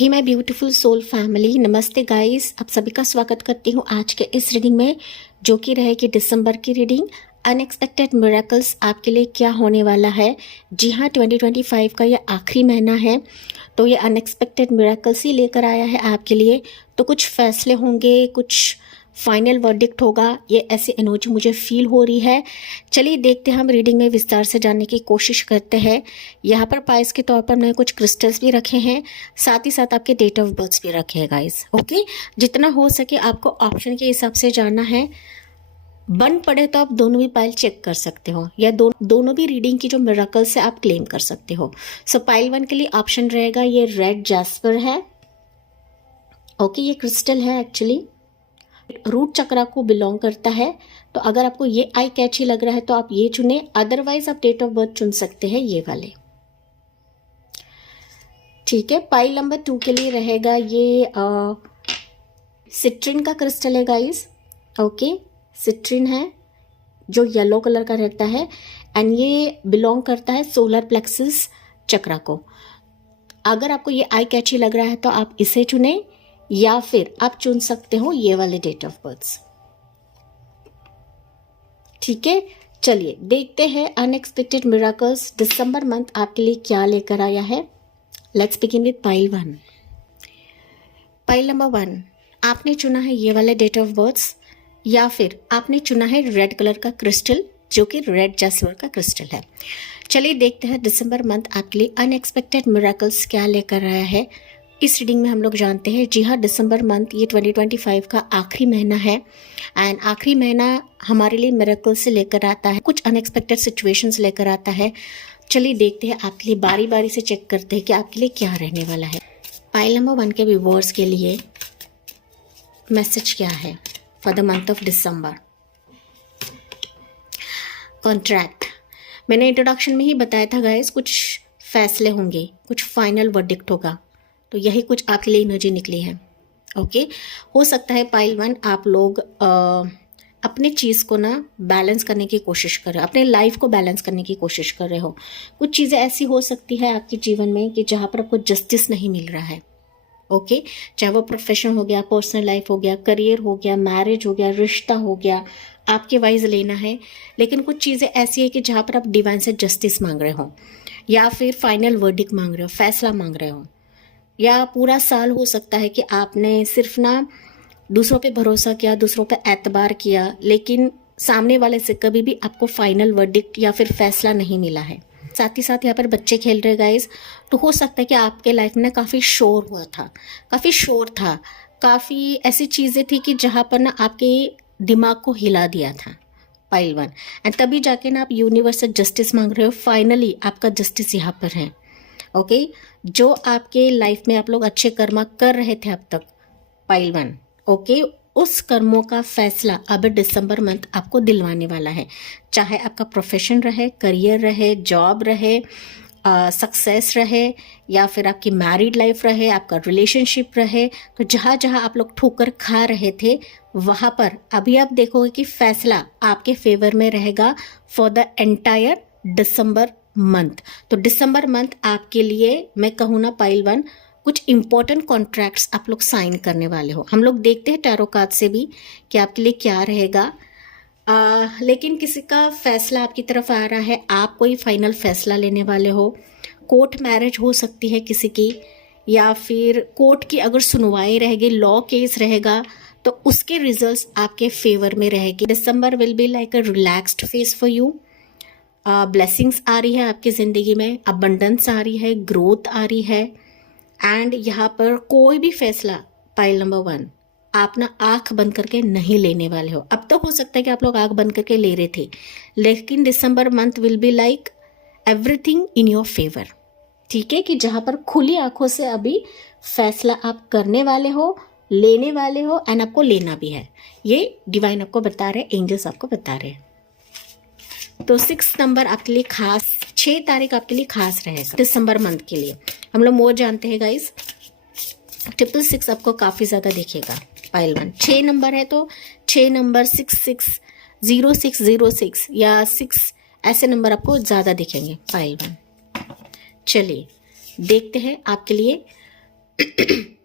Hey my beautiful soul family, नमस्ते guys. आप सभी का स्वागत करती हूँ आज के इस रीडिंग में, जो कि रहेगी दिसंबर की रीडिंग। अनएक्सपेक्टेड मिरेकल्स आपके लिए क्या होने वाला है। जी हाँ, 2025 का ये आखिरी महीना है, तो ये अनएक्सपेक्टेड मिरेकल्स ही लेकर आया है आपके लिए। तो कुछ फैसले होंगे, कुछ फाइनल वर्डिक्ट होगा, ये ऐसी एनर्जी मुझे फील हो रही है। चलिए देखते हैं, हम रीडिंग में विस्तार से जानने की कोशिश करते हैं। यहाँ पर पाइस के तौर पर मैंने कुछ क्रिस्टल्स भी रखे हैं, साथ ही साथ आपके डेट ऑफ बर्थ भी रखे हैं गाइस। ओके, जितना हो सके आपको ऑप्शन के हिसाब से जानना है। बन पड़े तो आप दोनों भी पाइल चेक कर सकते हो, या दोनों भी रीडिंग की जो मिरेकल्स है आप क्लेम कर सकते हो। सो पाइल 1 के लिए ऑप्शन रहेगा ये रेड जैस्पर है। ओके, ये क्रिस्टल है, एक्चुअली रूट चक्रा को बिलोंग करता है। तो अगर आपको ये आई कैची लग रहा है तो आप ये चुने, अदरवाइज आप डेट ऑफ बर्थ चुन सकते हैं ये वाले। ठीक है, पाइल नंबर 2 के लिए रहेगा ये सिट्रिन का क्रिस्टल है गाइस। ओके, सिट्रिन है जो येलो कलर का रहता है, एंड ये बिलोंग करता है सोलर प्लेक्सस चक्रा को। अगर आपको ये आई कैची लग रहा है तो आप इसे चुने, या फिर आप चुन सकते हो ये वाले डेट ऑफ बर्थ। ठीक है, चलिए देखते हैं अनएक्सपेक्टेड मिरेकल्स दिसंबर मंथ आपके लिए क्या लेकर आया है। Let's begin with pile 1। Pile number 1, आपने चुना है ये वाले डेट ऑफ बर्थ, या फिर आपने चुना है रेड कलर का क्रिस्टल, जो कि रेड जैस्पर का क्रिस्टल है। चलिए देखते हैं दिसंबर मंथ आपके लिए अनएक्सपेक्टेड मिरेकल्स क्या लेकर आया है। इस रीडिंग में हम लोग जानते हैं, जी हाँ, दिसंबर मंथ ये 2025 का आखिरी महीना है, एंड आखिरी महीना हमारे लिए मिरेकल से लेकर आता है, कुछ अनएक्सपेक्टेड सिचुएशंस लेकर आता है। चलिए देखते हैं, आपके लिए बारी बारी से चेक करते हैं कि आपके लिए क्या रहने वाला है। पाइल नंबर 1 के व्यूअर्स के लिए मैसेज क्या है for the month of December. Contract, मैंने इंट्रोडक्शन में ही बताया था गाइस, कुछ फैसले होंगे, कुछ फाइनल वर्डिक्ट होगा, तो यही कुछ आपके लिए एनर्जी निकली है। ओके, हो सकता है पाइल 1 आप लोग अपने चीज़ को ना बैलेंस करने की कोशिश कर रहे हो, अपने लाइफ को बैलेंस करने की कोशिश कर रहे हो। कुछ चीज़ें ऐसी हो सकती है आपके जीवन में कि जहाँ पर आपको जस्टिस नहीं मिल रहा है। ओके, चाहे वो प्रोफेशन हो गया, पर्सनल लाइफ हो गया, करियर हो गया, मैरिज हो गया, रिश्ता हो गया, आपके वाइज लेना है। लेकिन कुछ चीज़ें ऐसी है कि जहाँ पर आप डिवाइन से जस्टिस मांग रहे हो, या फिर फाइनल वर्डिक्ट मांग रहे हो, फैसला मांग रहे हो। या पूरा साल हो सकता है कि आपने सिर्फ ना दूसरों पे भरोसा किया, दूसरों पे एतबार किया, लेकिन सामने वाले से कभी भी आपको फाइनल वर्डिक्ट या फिर फैसला नहीं मिला है। साथ ही साथ यहाँ पर बच्चे खेल रहे गाइस, तो हो सकता है कि आपके लाइफ में काफ़ी शोर हुआ था, काफ़ी शोर था, काफ़ी ऐसी चीज़ें थी कि जहाँ पर ना आपके दिमाग को हिला दिया था पाइल 1, एंड तभी जाके ना आप यूनिवर्स से जस्टिस मांग रहे हो। फाइनली आपका जस्टिस यहाँ पर है। ओके, जो आपके लाइफ में आप लोग अच्छे कर्मा कर रहे थे अब तक पाइल 1, ओके, उस कर्मों का फैसला अब दिसंबर मंथ आपको दिलवाने वाला है। चाहे आपका प्रोफेशन रहे, करियर रहे, जॉब रहे, सक्सेस रहे, या फिर आपकी मैरिड लाइफ रहे, आपका रिलेशनशिप रहे, तो जहाँ जहाँ आप लोग ठोकर खा रहे थे वहाँ पर अभी आप देखोगे कि फैसला आपके फेवर में रहेगा for the entire December month. तो दिसंबर मंथ आपके लिए मैं कहूँ ना पाइल 1, कुछ इंपॉर्टेंट कॉन्ट्रैक्ट्स आप लोग साइन करने वाले हो। हम लोग देखते हैं टैरो कार्ड से भी कि आपके लिए क्या रहेगा। लेकिन किसी का फैसला आपकी तरफ आ रहा है, आप कोई फाइनल फैसला लेने वाले हो। कोर्ट मैरिज हो सकती है किसी की, या फिर कोर्ट की अगर सुनवाई रहेगी, लॉ केस रहेगा, तो उसके रिजल्ट्स आपके फेवर में रहेगी। December will be like a relaxed phase for you. Blessings आ रही है आपकी ज़िंदगी में, अबंडेंस आ रही है, ग्रोथ आ रही है, एंड यहाँ पर कोई भी फैसला पाइल नंबर 1 आप ना आंख बंद करके नहीं लेने वाले हो। अब तो हो सकता है कि आप लोग आंख बंद करके ले रहे थे, लेकिन December month will be like everything in your favour. ठीक है, कि जहाँ पर खुली आंखों से अभी फैसला आप करने वाले हो, लेने वाले हो, एंड आपको लेना भी है। ये डिवाइन आपको बता रहे, एंजल्स आपको बता रहे हैं। तो 6 नंबर आपके लिए खास, 6 तारीख आपके लिए खास रहेगा दिसंबर मंथ के लिए। हम लोग मोर जानते हैं गाइस, 666 आपको काफ़ी ज़्यादा दिखेगा पाइल 1। 6 नंबर है तो 6 नंबर, 660606 या 6 ऐसे नंबर आपको ज़्यादा दिखेंगे पाइल 1। चलिए देखते हैं आपके लिए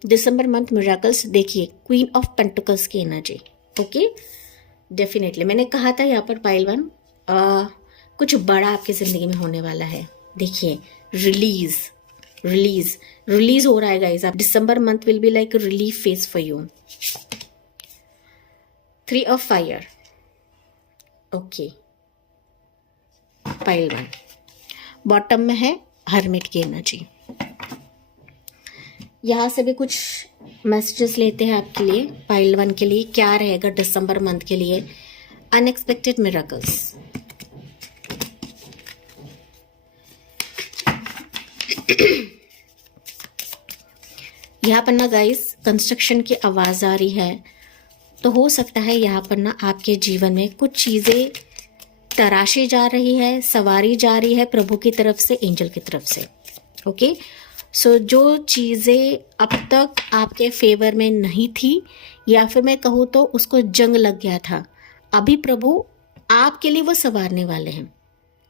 दिसंबर मंथ मिराकल्स देखिए, क्वीन ऑफ पेंटिकल्स की एनर्जी। ओके, डेफिनेटली मैंने कहा था यहाँ पर पाइल वन कुछ बड़ा आपकी ज़िंदगी में होने वाला है। देखिए, रिलीज रिलीज रिलीज हो रहा है गाइस। आप December month will be like relief phase for you. 3 of fire. Okay, pile one bottom में है हर्मिट की एनर्जी। यहाँ से भी कुछ मैसेजेस लेते हैं आपके लिए, पाइल वन के लिए क्या रहेगा दिसंबर मंथ के लिए। Unexpected miracles. यहाँ पर ना गाइस कंस्ट्रक्शन की आवाज आ रही है, तो हो सकता है यहाँ पर ना आपके जीवन में कुछ चीजें तराशी जा रही है, सवारी जा रही है प्रभु की तरफ से, एंजल की तरफ से। ओके, सो जो चीज़ें अब तक आपके फेवर में नहीं थी, या फिर मैं कहूँ तो उसको जंग लग गया था, अभी प्रभु आपके लिए वो संवारने वाले हैं।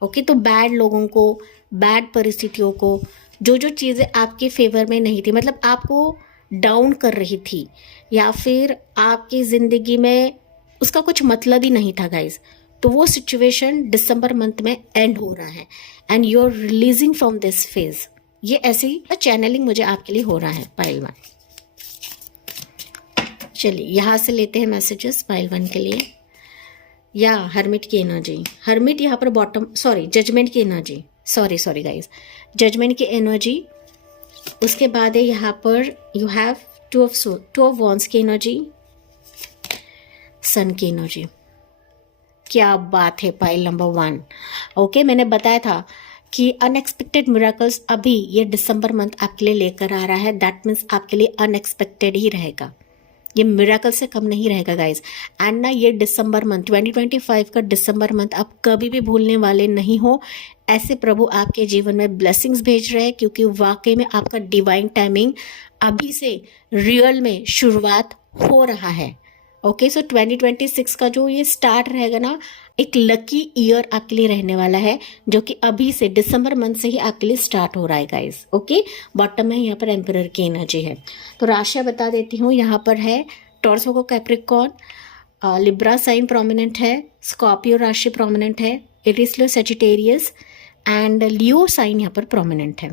ओके, तो बैड लोगों को, बैड परिस्थितियों को, जो जो चीज़ें आपके फेवर में नहीं थी, मतलब आपको डाउन कर रही थी, या फिर आपकी ज़िंदगी में उसका कुछ मतलब ही नहीं था गाइज, तो वो सिचुएशन दिसंबर मंथ में एंड हो रहा है and you are releasing from this phase. ये ऐसी चैनलिंग मुझे आपके लिए हो रहा है पाइल वन। चलिए यहाँ से लेते हैं मैसेजेस पाइल वन के लिए। या हर्मिट की एनर्जी, हर्मिट यहाँ पर बॉटम, सॉरी जजमेंट की एनर्जी, सॉरी गाइज, जजमेंट की एनर्जी। उसके बाद है यहाँ पर you have two of wands की एनर्जी, सन की एनर्जी। क्या बात है पाइल नंबर वन। ओके, मैंने बताया था कि अनएक्सपेक्टेड मिरेकल्स अभी ये दिसंबर मंथ आपके लिए लेकर आ रहा है। दैट मीन्स आपके लिए अनएक्सपेक्टेड ही रहेगा, ये मिरेकल से कम नहीं रहेगा गाइज। एंड ना ये दिसंबर मंथ 2025 का दिसंबर मंथ आप कभी भी भूलने वाले नहीं हो। ऐसे प्रभु आपके जीवन में ब्लेसिंग्स भेज रहे हैं, क्योंकि वाकई में आपका डिवाइन टाइमिंग अभी से रियल में शुरुआत हो रहा है। ओके, सो 2026 का जो ये स्टार्ट रहेगा ना, एक लकी ईयर आपके लिए रहने वाला है, जो कि अभी से दिसंबर मंथ से ही आपके लिए स्टार्ट हो रहा है गाइस। ओके, बॉटम में यहाँ पर एम्परर की एनर्जी है। तो राशियाँ बता देती हूँ, यहाँ पर है टॉर्सो को कैप्रिकॉर्न, लिब्रा साइन प्रोमिनेंट है, स्कॉर्पियो राशि प्रोमिनेंट है, Aries Leo Sagittarius and Leo sign यहाँ पर प्रोमिनेंट है।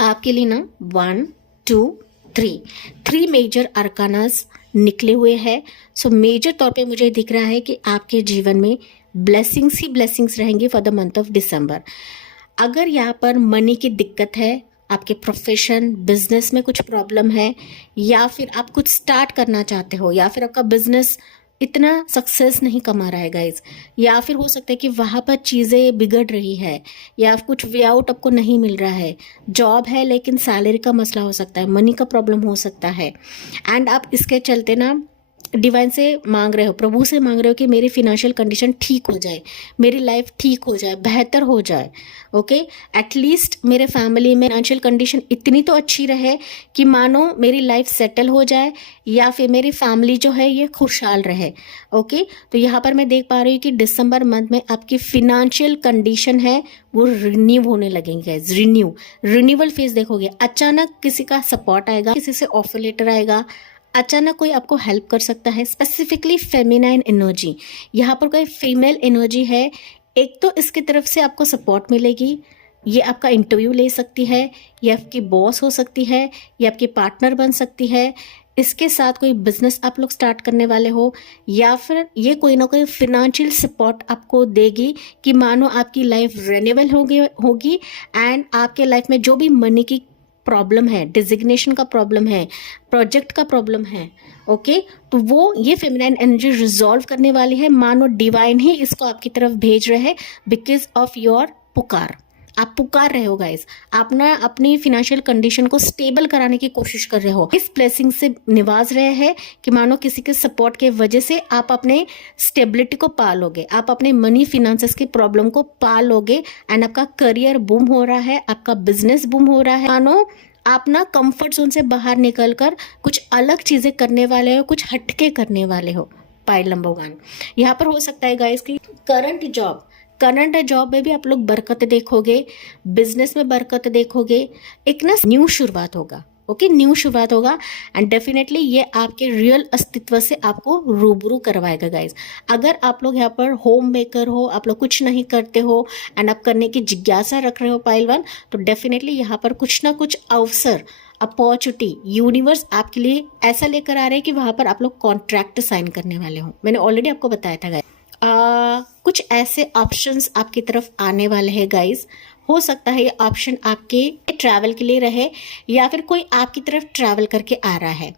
आपके लिए ना 1 2 3 मेजर अरकानास निकले हुए हैं। सो मेजर तौर पे मुझे दिख रहा है कि आपके जीवन में ब्लेसिंग्स ही ब्लेसिंग्स रहेंगी फॉर द मंथ ऑफ दिसंबर। अगर यहाँ पर मनी की दिक्कत है, आपके प्रोफेशन बिजनेस में कुछ प्रॉब्लम है, या फिर आप कुछ स्टार्ट करना चाहते हो, या फिर आपका बिजनेस इतना सक्सेस नहीं कमा रहा है गाइज, या फिर हो सकता है कि वहाँ पर चीज़ें बिगड़ रही है, या कुछ वे आउट आपको नहीं मिल रहा है, जॉब है लेकिन सैलरी का मसला हो सकता है, मनी का प्रॉब्लम हो सकता है, एंड आप इसके चलते ना डिवाइन से मांग रहे हो, प्रभु से मांग रहे हो कि मेरी फिनेंशियल कंडीशन ठीक हो जाए, मेरी लाइफ ठीक हो जाए, बेहतर हो जाए। ओके, एटलीस्ट मेरे फैमिली में फाइनेंशियल कंडीशन इतनी तो अच्छी रहे कि मानो मेरी लाइफ सेटल हो जाए, या फिर मेरी फैमिली जो है ये खुशहाल रहे। ओके, तो यहाँ पर मैं देख पा रही हूँ कि दिसंबर मंथ में आपकी फिनेंशियल कंडीशन है वो रिन्यू होने लगेंगे। रिन्यूअल फेज देखोगे, अचानक किसी का सपोर्ट आएगा, किसी से ऑफर लेटर आएगा, अचानक कोई आपको हेल्प कर सकता है। स्पेसिफिकली फेमिनाइन एनर्जी, यहाँ पर कोई फीमेल एनर्जी है, एक तो इसकी तरफ से आपको सपोर्ट मिलेगी, ये आपका इंटरव्यू ले सकती है, ये आपकी बॉस हो सकती है, ये आपकी पार्टनर बन सकती है, इसके साथ कोई बिजनेस आप लोग स्टार्ट करने वाले हो, या फिर ये कोई ना कोई फिनेंशियल सपोर्ट आपको देगी कि मानो आपकी लाइफ रेन्यूअल होगी एंड आपके लाइफ में जो भी मनी की प्रॉब्लम है, डिजिग्नेशन का प्रॉब्लम है, प्रोजेक्ट का प्रॉब्लम है, ओके, तो वो ये फेमिनाइन एनर्जी रिजॉल्व करने वाली है। मानो डिवाइन ही इसको आपकी तरफ भेज रहे हैं बिकॉज ऑफ योर पुकार। आप पुकार रहे हो गाइस, आप ना अपनी फिनेंशियल कंडीशन को स्टेबल कराने की कोशिश कर रहे हो, इस ब्लेसिंग से निवाज रहे हैं कि मानो किसी के सपोर्ट के वजह से आप अपने स्टेबिलिटी को पा लोगे, आप अपने मनी फिनेंसेस की प्रॉब्लम को पा लोगे, एंड आपका करियर बूम हो रहा है, आपका बिजनेस बूम हो रहा है। मानो आप ना कंफर्ट जोन से बाहर निकलकर कुछ अलग चीजें करने वाले हो, कुछ हटके करने वाले हो। पाइल नंबर 1 यहाँ पर हो सकता है गाइस की करंट जॉब में भी आप लोग बरकत देखोगे, बिजनेस में बरकत देखोगे, एक ना न्यू शुरुआत होगा। ओके, न्यू शुरुआत होगा एंड डेफिनेटली ये आपके रियल अस्तित्व से आपको रूबरू करवाएगा गाइज। अगर आप लोग यहाँ पर होम मेकर हो, आप लोग कुछ नहीं करते हो एंड आप करने की जिज्ञासा रख रहे हो पाइल वन, तो डेफिनेटली यहाँ पर कुछ ना कुछ अवसर, अपॉर्चुनिटी, यूनिवर्स आपके लिए ऐसा लेकर आ रहे हैं कि वहाँ पर आप लोग कॉन्ट्रैक्ट साइन करने वाले हो। मैंने ऑलरेडी आपको बताया था गाइज। कुछ ऐसे ऑप्शंस आपकी तरफ आने वाले हैं गाइज। हो सकता है ये ऑप्शन आपके ट्रैवल के लिए रहे या फिर कोई आपकी तरफ ट्रैवल करके आ रहा है,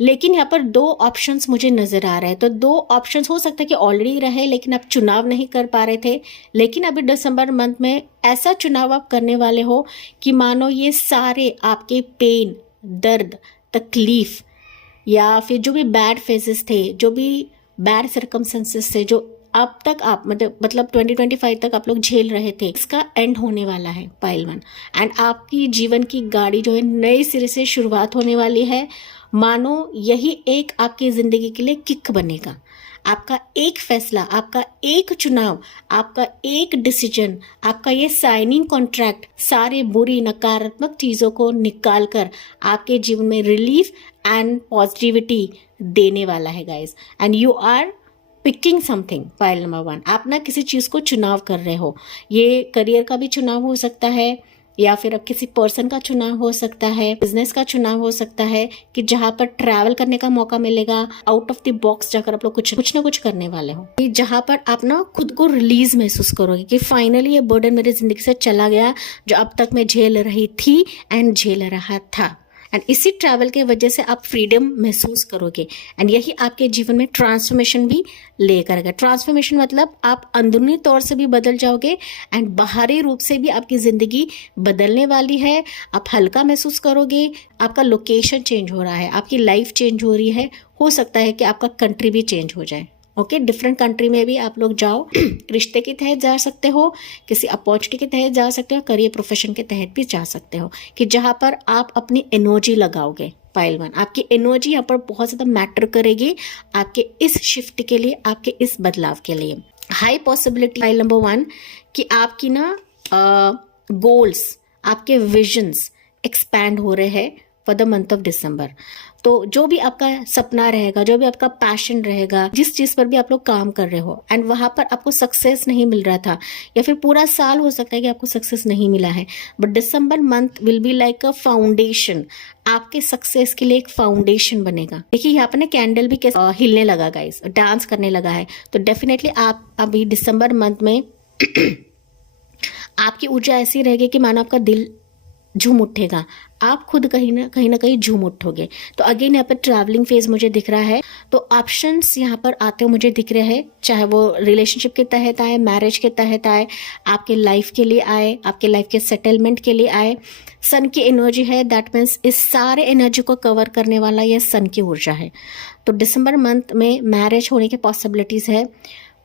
लेकिन यहाँ पर दो ऑप्शंस मुझे नज़र आ रहे हैं। तो दो ऑप्शंस हो सकता है कि ऑलरेडी रहे लेकिन आप चुनाव नहीं कर पा रहे थे, लेकिन अभी दिसंबर मंथ में ऐसा चुनाव आप करने वाले हो कि मानो ये सारे आपके पेन, दर्द, तकलीफ या फिर जो भी बैड फेजेस थे, जो भी बैड सर्कमस्टेंसेस थे, जो अब तक आप मतलब 2025 तक आप लोग झेल रहे थे, इसका एंड होने वाला है पाइल वन। एंड आपकी जीवन की गाड़ी जो है नए सिरे से शुरुआत होने वाली है। मानो यही एक आपकी ज़िंदगी के लिए किक बनेगा। आपका एक फैसला, आपका एक चुनाव, आपका एक डिसीजन, आपका ये साइनिंग कॉन्ट्रैक्ट सारे बुरी नकारात्मक चीज़ों को निकाल कर आपके जीवन में रिलीफ एंड पॉजिटिविटी देने वाला है guys. And you are picking something. Pile number 1, आप ना किसी चीज़ को चुनाव कर रहे हो। ये करियर का भी चुनाव हो सकता है या फिर अब किसी पर्सन का चुनाव हो सकता है, बिजनेस का चुनाव हो सकता है कि जहाँ पर ट्रैवल करने का मौका मिलेगा, आउट ऑफ द बॉक्स जाकर आप लोग कुछ ना कुछ करने वाले हो, जहाँ पर आप ना खुद को रिलीज महसूस करोगे कि फाइनली ये बर्डन मेरी जिंदगी से चला गया जो अब तक मैं झेल रही थी एंड झेल रहा था। एंड इसी ट्रैवल के वजह से आप फ्रीडम महसूस करोगे एंड यही आपके जीवन में ट्रांसफॉर्मेशन भी लेकर आएगा। ट्रांसफॉर्मेशन मतलब आप अंदरूनी तौर से भी बदल जाओगे एंड बाहरी रूप से भी आपकी ज़िंदगी बदलने वाली है। आप हल्का महसूस करोगे, आपका लोकेशन चेंज हो रहा है, आपकी लाइफ चेंज हो रही है, हो सकता है कि आपका कंट्री भी चेंज हो जाए। ओके, डिफरेंट कंट्री में भी आप लोग जाओ, रिश्ते के तहत जा सकते हो, किसी अपॉर्चुनिटी के तहत जा सकते हो, करियर प्रोफेशन के तहत भी जा सकते हो कि जहाँ पर आप अपनी एनर्जी लगाओगे। पाइल वन, आपकी एनर्जी यहाँ पर बहुत ज़्यादा मैटर करेगी आपके इस शिफ्ट के लिए, आपके इस बदलाव के लिए। हाई पॉसिबिलिटी पाइल नंबर 1 कि आपकी ना गोल्स, आपके विजन्स एक्सपैंड हो रहे हैं फॉर द मंथ ऑफ दिसंबर। तो जो भी आपका सपना रहेगा, जो भी आपका पैशन रहेगा, जिस चीज़ पर भी आप लोग काम कर रहे हो एंड वहाँ पर आपको सक्सेस नहीं मिल रहा था या फिर पूरा साल हो सकता है कि आपको सक्सेस नहीं मिला है, but December month will be like a foundation. आपके सक्सेस के लिए एक फाउंडेशन बनेगा। देखिए यहाँ पर ना कैंडल भी कैसे हिलने लगा गाइस, डांस करने लगा है। तो डेफिनेटली आप अभी दिसंबर मंथ में आपकी ऊर्जा ऐसी रहेगी कि मानो आपका दिल झूम उठेगा, आप खुद कहीं ना कहीं झूम उठोगे। तो अगेन यहाँ पर ट्रैवलिंग फेज मुझे दिख रहा है। तो ऑप्शंस यहाँ पर आते हुए मुझे दिख रहे हैं, चाहे वो रिलेशनशिप के तहत आए, मैरिज के तहत आए, आपके लाइफ के लिए आए, आपके लाइफ के सेटलमेंट के लिए आए। सन की एनर्जी है, दैट मीन्स इस सारे एनर्जी को कवर करने वाला यह सन की ऊर्जा है। तो दिसंबर मंथ में मैरिज होने की पॉसिबिलिटीज़ है।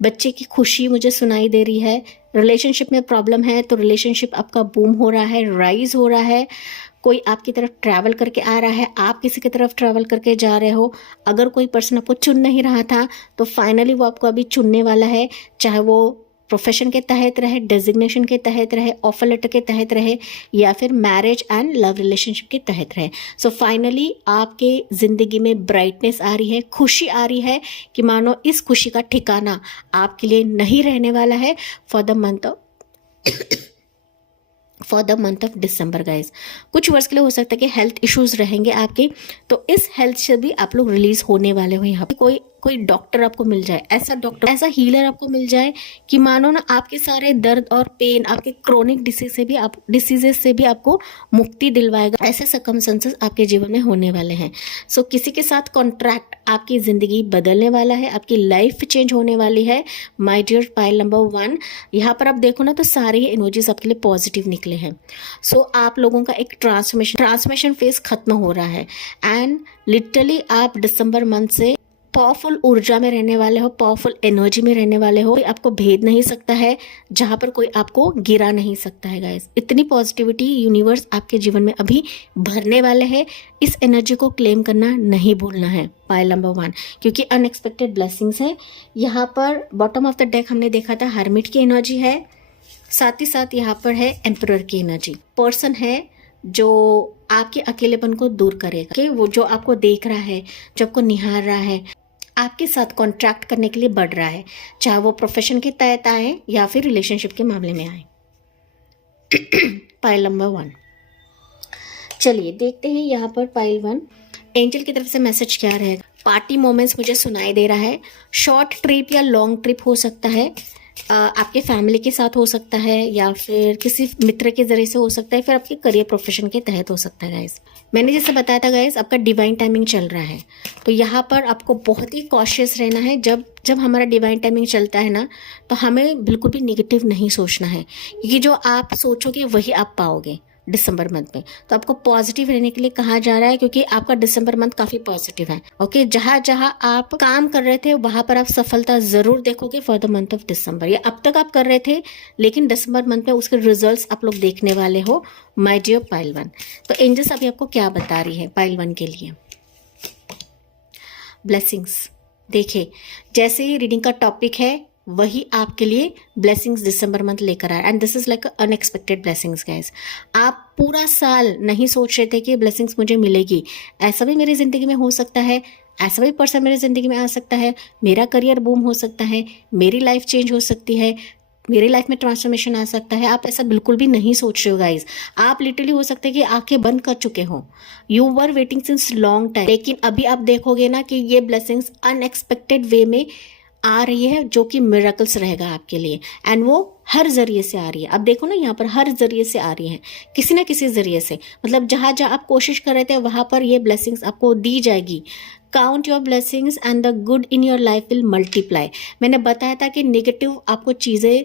बच्चे की खुशी मुझे सुनाई दे रही है। रिलेशनशिप में प्रॉब्लम है तो रिलेशनशिप आपका बूम हो रहा है, राइज हो रहा है। कोई आपकी तरफ ट्रैवल करके आ रहा है, आप किसी की तरफ ट्रैवल करके जा रहे हो। अगर कोई पर्सन आपको चुन नहीं रहा था तो फाइनली वो आपको अभी चुनने वाला है, चाहे वो प्रोफेशन के तहत रहे, डेजिग्नेशन के तहत रहे, ऑफर लेटर के तहत रहे या फिर मैरिज एंड लव रिलेशनशिप के तहत रहे। सो फाइनली आपके ज़िंदगी में ब्राइटनेस आ रही है, खुशी आ रही है कि मानो इस खुशी का ठिकाना आपके लिए नहीं रहने वाला है for the month of December guys. कुछ वर्ष के लिए हो सकता है कि हेल्थ इश्यूज रहेंगे आपके, तो इस हेल्थ से भी आप लोग रिलीज होने वाले हो। यहाँ पे कोई डॉक्टर आपको मिल जाए, ऐसा डॉक्टर, ऐसा हीलर आपको मिल जाए कि मानो ना आपके सारे दर्द और पेन, आपके क्रोनिक डिसीजेस से भी आपको मुक्ति दिलवाएगा। ऐसे सर्कमस्टेंसेस आपके जीवन में होने वाले हैं। सो किसी के साथ कॉन्ट्रैक्ट आपकी ज़िंदगी बदलने वाला है, आपकी लाइफ चेंज होने वाली है। माय डियर पाइल नंबर 1, यहाँ पर आप देखो ना तो सारी ही एनर्जीज आपके लिए पॉजिटिव निकले हैं। सो आप लोगों का एक ट्रांसफॉर्मेशन फेज खत्म हो रहा है एंड लिटरली आप दिसंबर मंथ से पावरफुल ऊर्जा में रहने वाले हो, पावरफुल एनर्जी में रहने वाले हो। कोई आपको भेद नहीं सकता है, जहाँ पर कोई आपको गिरा नहीं सकता है गाइस। इतनी पॉजिटिविटी यूनिवर्स आपके जीवन में अभी भरने वाले हैं। इस एनर्जी को क्लेम करना नहीं भूलना है पाइल नंबर 1, क्योंकि अनएक्सपेक्टेड ब्लेसिंग्स है। यहाँ पर बॉटम ऑफ द डेक हमने देखा था हर्मिट की एनर्जी है, साथ ही साथ यहाँ पर है एम्परर की एनर्जी। पर्सन है जो आपके अकेलेपन को दूर करेगा कि वो जो आपको देख रहा है, जो आपको निहार रहा है, आपके साथ कॉन्ट्रैक्ट करने के लिए बढ़ रहा है, चाहे वो प्रोफेशन के तहत आए या फिर रिलेशनशिप के मामले में आए। Pile number 1। चलिए देखते हैं यहाँ पर पाइल 1 एंजल की तरफ से मैसेज क्या रहेगा। पार्टी मोमेंट्स मुझे सुनाई दे रहा है। शॉर्ट ट्रिप या लॉन्ग ट्रिप हो सकता है, आपके फैमिली के साथ हो सकता है, या फिर किसी मित्र के जरिए से हो सकता है, फिर आपके करियर प्रोफेशन के तहत हो सकता है गाइस। मैंने जैसे बताया था गाइस, आपका डिवाइन टाइमिंग चल रहा है, तो यहाँ पर आपको बहुत ही कॉशियस रहना है। जब हमारा डिवाइन टाइमिंग चलता है ना, तो हमें बिल्कुल भी नेगेटिव नहीं सोचना है, क्योंकि जो आप सोचोगे वही आप पाओगे दिसंबर मंथ में। तो आपको पॉजिटिव रहने के लिए कहा जा रहा है, क्योंकि आपका दिसंबर मंथ काफी पॉजिटिव है। ओके, जहां जहां आप काम कर रहे थे वहां पर आप सफलता जरूर देखोगे for the month of December. या अब तक आप कर रहे थे, लेकिन दिसंबर मंथ में उसके रिजल्ट्स आप लोग देखने वाले हो माय डियर पाइल 1। तो एंजल्स अभी आपको क्या बता रही है पाइल 1 के लिए। ब्लेसिंग्स, देखिए जैसे ही रीडिंग का टॉपिक है वही आपके लिए ब्लेसिंग्स दिसंबर मंथ लेकर आया, and this is like unexpected blessings guys. आप पूरा साल नहीं सोच रहे थे कि ब्लेसिंग्स मुझे मिलेगी, ऐसा भी मेरी जिंदगी में हो सकता है, ऐसा भी पर्सन मेरी जिंदगी में आ सकता है, मेरा करियर बूम हो सकता है, मेरी लाइफ चेंज हो सकती है, मेरी लाइफ में ट्रांसफॉर्मेशन आ सकता है। आप ऐसा बिल्कुल भी नहीं सोच रहे हो गाइज। आप लिटरली हो सकता है कि आंखें बंद कर चुके हो, you were waiting since long time, लेकिन अभी आप देखोगे ना कि ये ब्लेसिंग्स अनएक्सपेक्टेड वे में आ रही है, जो कि मिरेकल्स रहेगा आपके लिए, एंड वो हर जरिए से आ रही है। अब देखो ना, यहाँ पर हर जरिए से आ रही है, किसी ना किसी जरिए से, मतलब जहां जहां आप कोशिश कर रहे थे वहां पर ये ब्लेसिंग्स आपको दी जाएगी। Count your blessings and the good in your life will multiply. मैंने बताया था कि नेगेटिव आपको चीजें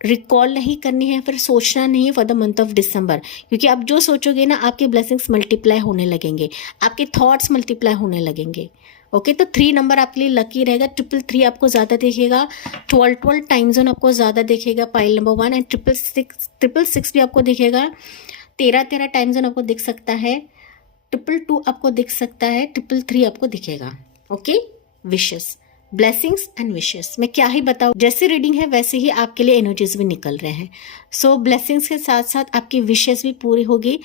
रिकॉल नहीं करनी है, फिर सोचना नहीं है फॉर द मंथ ऑफ दिसंबर, क्योंकि आप जो सोचोगे ना आपके ब्लेसिंग्स मल्टीप्लाई होने लगेंगे, आपके थॉट्स मल्टीप्लाई होने लगेंगे। ओके, तो 3 नंबर आपके लिए लकी रहेगा। 333 आपको ज़्यादा दिखेगा, 12 टाइम जोन आपको ज़्यादा दिखेगा पाइल नंबर 1, एंड 666 भी आपको दिखेगा, 13 टाइम जोन आपको दिख सकता है, 222 आपको दिख सकता है, 333 आपको दिखेगा। Okay, wishes, blessings and wishes, मैं क्या ही बताऊँ, जैसी रीडिंग है वैसे ही आपके लिए एनर्जीज भी निकल रहे हैं। सो ब्लेसिंग्स के साथ साथ आपकी विशेस भी पूरी होगी,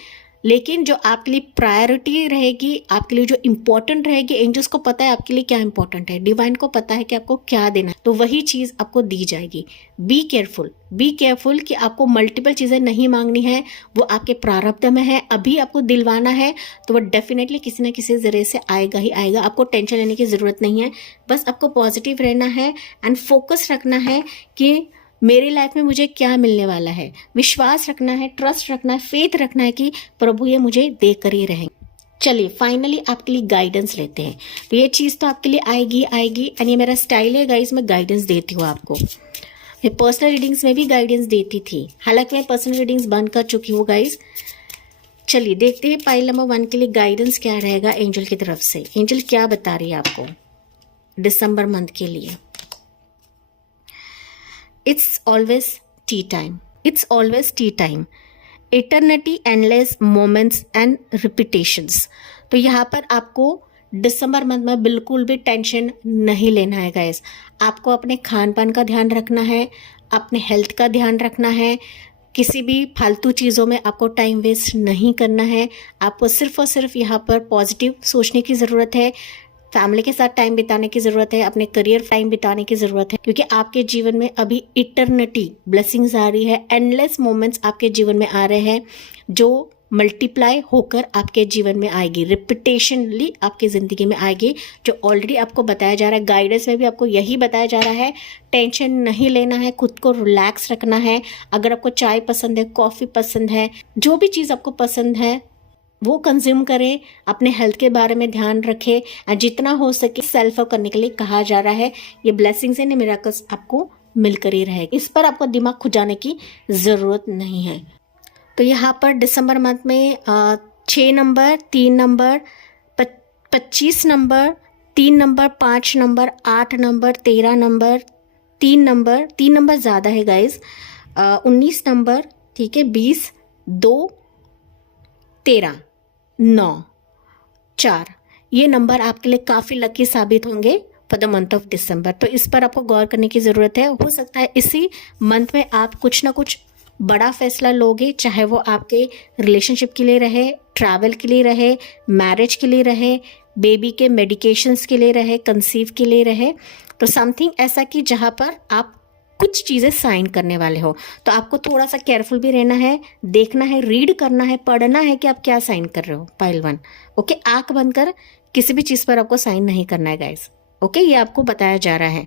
लेकिन जो आपके लिए प्रायोरिटी रहेगी, आपके लिए जो इंपॉर्टेंट रहेगी, एंजल्स को पता है आपके लिए क्या इंपॉर्टेंट है, डिवाइन को पता है कि आपको क्या देना है, तो वही चीज आपको दी जाएगी। बी केयरफुल कि आपको मल्टीपल चीजें नहीं मांगनी है, वो आपके प्रारब्ध में है। अभी आपको दिलवाना है तो वो डेफिनेटली किसी ना किसी जरिए से आएगा ही आएगा। आपको टेंशन लेने की जरूरत नहीं है, बस आपको पॉजिटिव रहना है एंड फोकस रखना है कि मेरी लाइफ में मुझे क्या मिलने वाला है। विश्वास रखना है, ट्रस्ट रखना है, फेथ रखना है कि प्रभु ये मुझे दे कर ही रहेंगे। चलिए फाइनली आपके लिए गाइडेंस लेते हैं। तो ये चीज़ तो आपके लिए आएगी एंड ये मेरा स्टाइल है गाइस, मैं गाइडेंस देती हूँ आपको। मैं पर्सनल रीडिंग्स में भी गाइडेंस देती थी, हालांकि मैं पर्सनल रीडिंग्स बंद कर चुकी हूँ गाइस। चलिए देखते हैं पाइल नंबर 1 के लिए गाइडेंस क्या रहेगा एंजल की तरफ से। एंजल क्या बता रही है आपको दिसंबर मंथ के लिए। It's always tea time. It's always tea time. Eternity, endless moments and repetitions. तो यहाँ पर आपको दिसंबर मंथ में बिल्कुल भी टेंशन नहीं लेना है गाइस। आपको अपने खान पान का ध्यान रखना है, अपने हेल्थ का ध्यान रखना है, किसी भी फालतू चीज़ों में आपको टाइम वेस्ट नहीं करना है। आपको सिर्फ और सिर्फ यहाँ पर पॉजिटिव सोचने की ज़रूरत है, फैमिली के साथ टाइम बिताने की ज़रूरत है, अपने करियर टाइम बिताने की ज़रूरत है, क्योंकि आपके जीवन में अभी इटर्निटी ब्लेसिंग्स आ रही है, एंडलेस मोमेंट्स आपके जीवन में आ रहे हैं, जो मल्टीप्लाई होकर आपके जीवन में आएगी, रिपीटेशनली आपकी ज़िंदगी में आएगी, जो ऑलरेडी आपको बताया जा रहा है। गाइडेंस में भी आपको यही बताया जा रहा है, टेंशन नहीं लेना है, खुद को रिलैक्स रखना है। अगर आपको चाय पसंद है, कॉफ़ी पसंद है, जो भी चीज़ आपको पसंद है वो कंज्यूम करें, अपने हेल्थ के बारे में ध्यान रखें, और जितना हो सके सेल्फ अप करने के लिए कहा जा रहा है। ये ब्लेसिंग्स एंड मिरेकल्स आपको मिलकर ही रहेगी, इस पर आपको दिमाग खुजाने की ज़रूरत नहीं है। तो यहाँ पर दिसंबर मंथ में 6 number, 3 number, 25 number, 3 number, 5 number, 8 number, 13 number, 3 number ज़्यादा है गाइज, 19 नंबर, ठीक है, 20, 2, 13, 9, 4, ये नंबर आपके लिए काफ़ी लकी साबित होंगे फॉर द मंथ ऑफ दिसंबर। तो इस पर आपको गौर करने की ज़रूरत है। हो सकता है इसी मंथ में आप कुछ ना कुछ बड़ा फैसला लोगे, चाहे वो आपके रिलेशनशिप के लिए रहे, ट्रैवल के लिए रहे, मैरिज के लिए रहे, बेबी के मेडिकेशंस के लिए रहे, कंसीव के लिए रहे, तो समथिंग ऐसा कि जहाँ पर आप कुछ चीज़ें साइन करने वाले हो, तो आपको थोड़ा सा केयरफुल भी रहना है, देखना है, रीड करना है, पढ़ना है कि आप क्या साइन कर रहे हो पाइल 1। ओके, आंख बंद कर किसी भी चीज़ पर आपको साइन नहीं करना है गाइस। ओके, ये आपको बताया जा रहा है।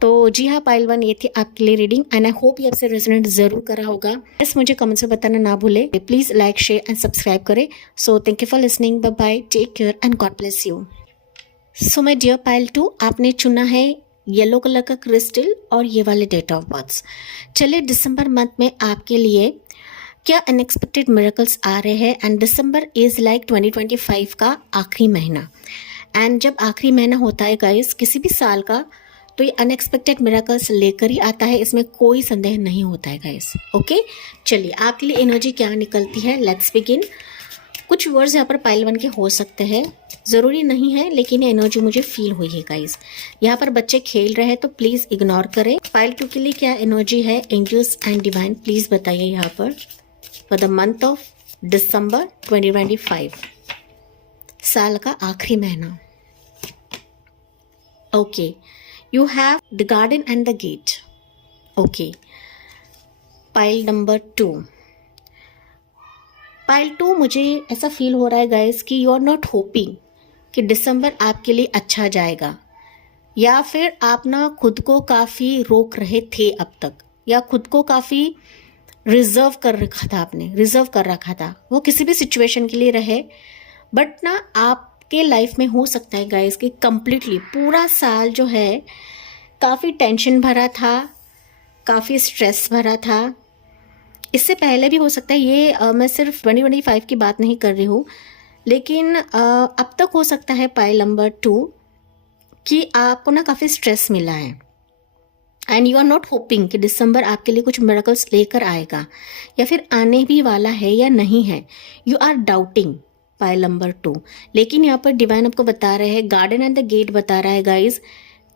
तो जी हाँ पाइल 1, ये थी आपके लिए रीडिंग एंड आई होप ये आपसे रेजोनेट जरूर करा होगा। बस मुझे कमेंट में बताना ना भूले, please like share and subscribe करें। So thank you for listening, bye bye, take care and God bless you. So my dear pile 2, आपने चुना है येलो कलर का क्रिस्टल और ये वाले डेट ऑफ बर्थ। चलिए दिसंबर मंथ में आपके लिए क्या अनएक्सपेक्टेड मिरेकल्स आ रहे हैं। एंड दिसंबर इज लाइक 2025 का आखिरी महीना, एंड जब आखिरी महीना होता है गाइस किसी भी साल का, तो ये अनएक्सपेक्टेड मिरेकल्स लेकर ही आता है, इसमें कोई संदेह नहीं होता है गाइस। ओके, चलिए आपके लिए एनर्जी क्या निकलती है, लेट्स बिगिन। कुछ वर्ड्स यहाँ पर पाइल 1 के हो सकते हैं, ज़रूरी नहीं है, लेकिन ये एनर्जी मुझे फील हुई है गाइस। यहाँ पर बच्चे खेल रहे हैं तो प्लीज़ इग्नोर करें। पाइल 2 के लिए क्या एनर्जी है, एंजल्स एंड डिवाइन, प्लीज़ बताइए यहाँ पर for the month of December 2025, साल का आखिरी महीना। Okay, you have the garden and the gate. Okay, pile number 2, pile 2 मुझे ऐसा फील हो रहा है गाइस कि यू आर नॉट होपिंग कि दिसंबर आपके लिए अच्छा जाएगा, या फिर आप ना खुद को काफ़ी रोक रहे थे अब तक, या खुद को काफ़ी रिजर्व कर रखा था, आपने रिजर्व कर रखा था, वो किसी भी सिचुएशन के लिए रहे। बट ना आपके लाइफ में हो सकता है गाइस कि कंप्लीटली पूरा साल जो है काफ़ी टेंशन भरा था, काफ़ी स्ट्रेस भरा था। इससे पहले भी हो सकता है, ये मैं सिर्फ 2025 की बात नहीं कर रही हूँ, लेकिन अब तक हो सकता है पाइल नंबर 2 कि आपको ना काफ़ी स्ट्रेस मिला है and you are not hoping कि दिसंबर आपके लिए कुछ मिरेकल्स लेकर आएगा, या फिर आने भी वाला है या नहीं है। You are doubting pile number 2, लेकिन यहाँ पर डिवाइन आपको बता रहे हैं, गार्डन एंड द गेट बता रहा है गाइज,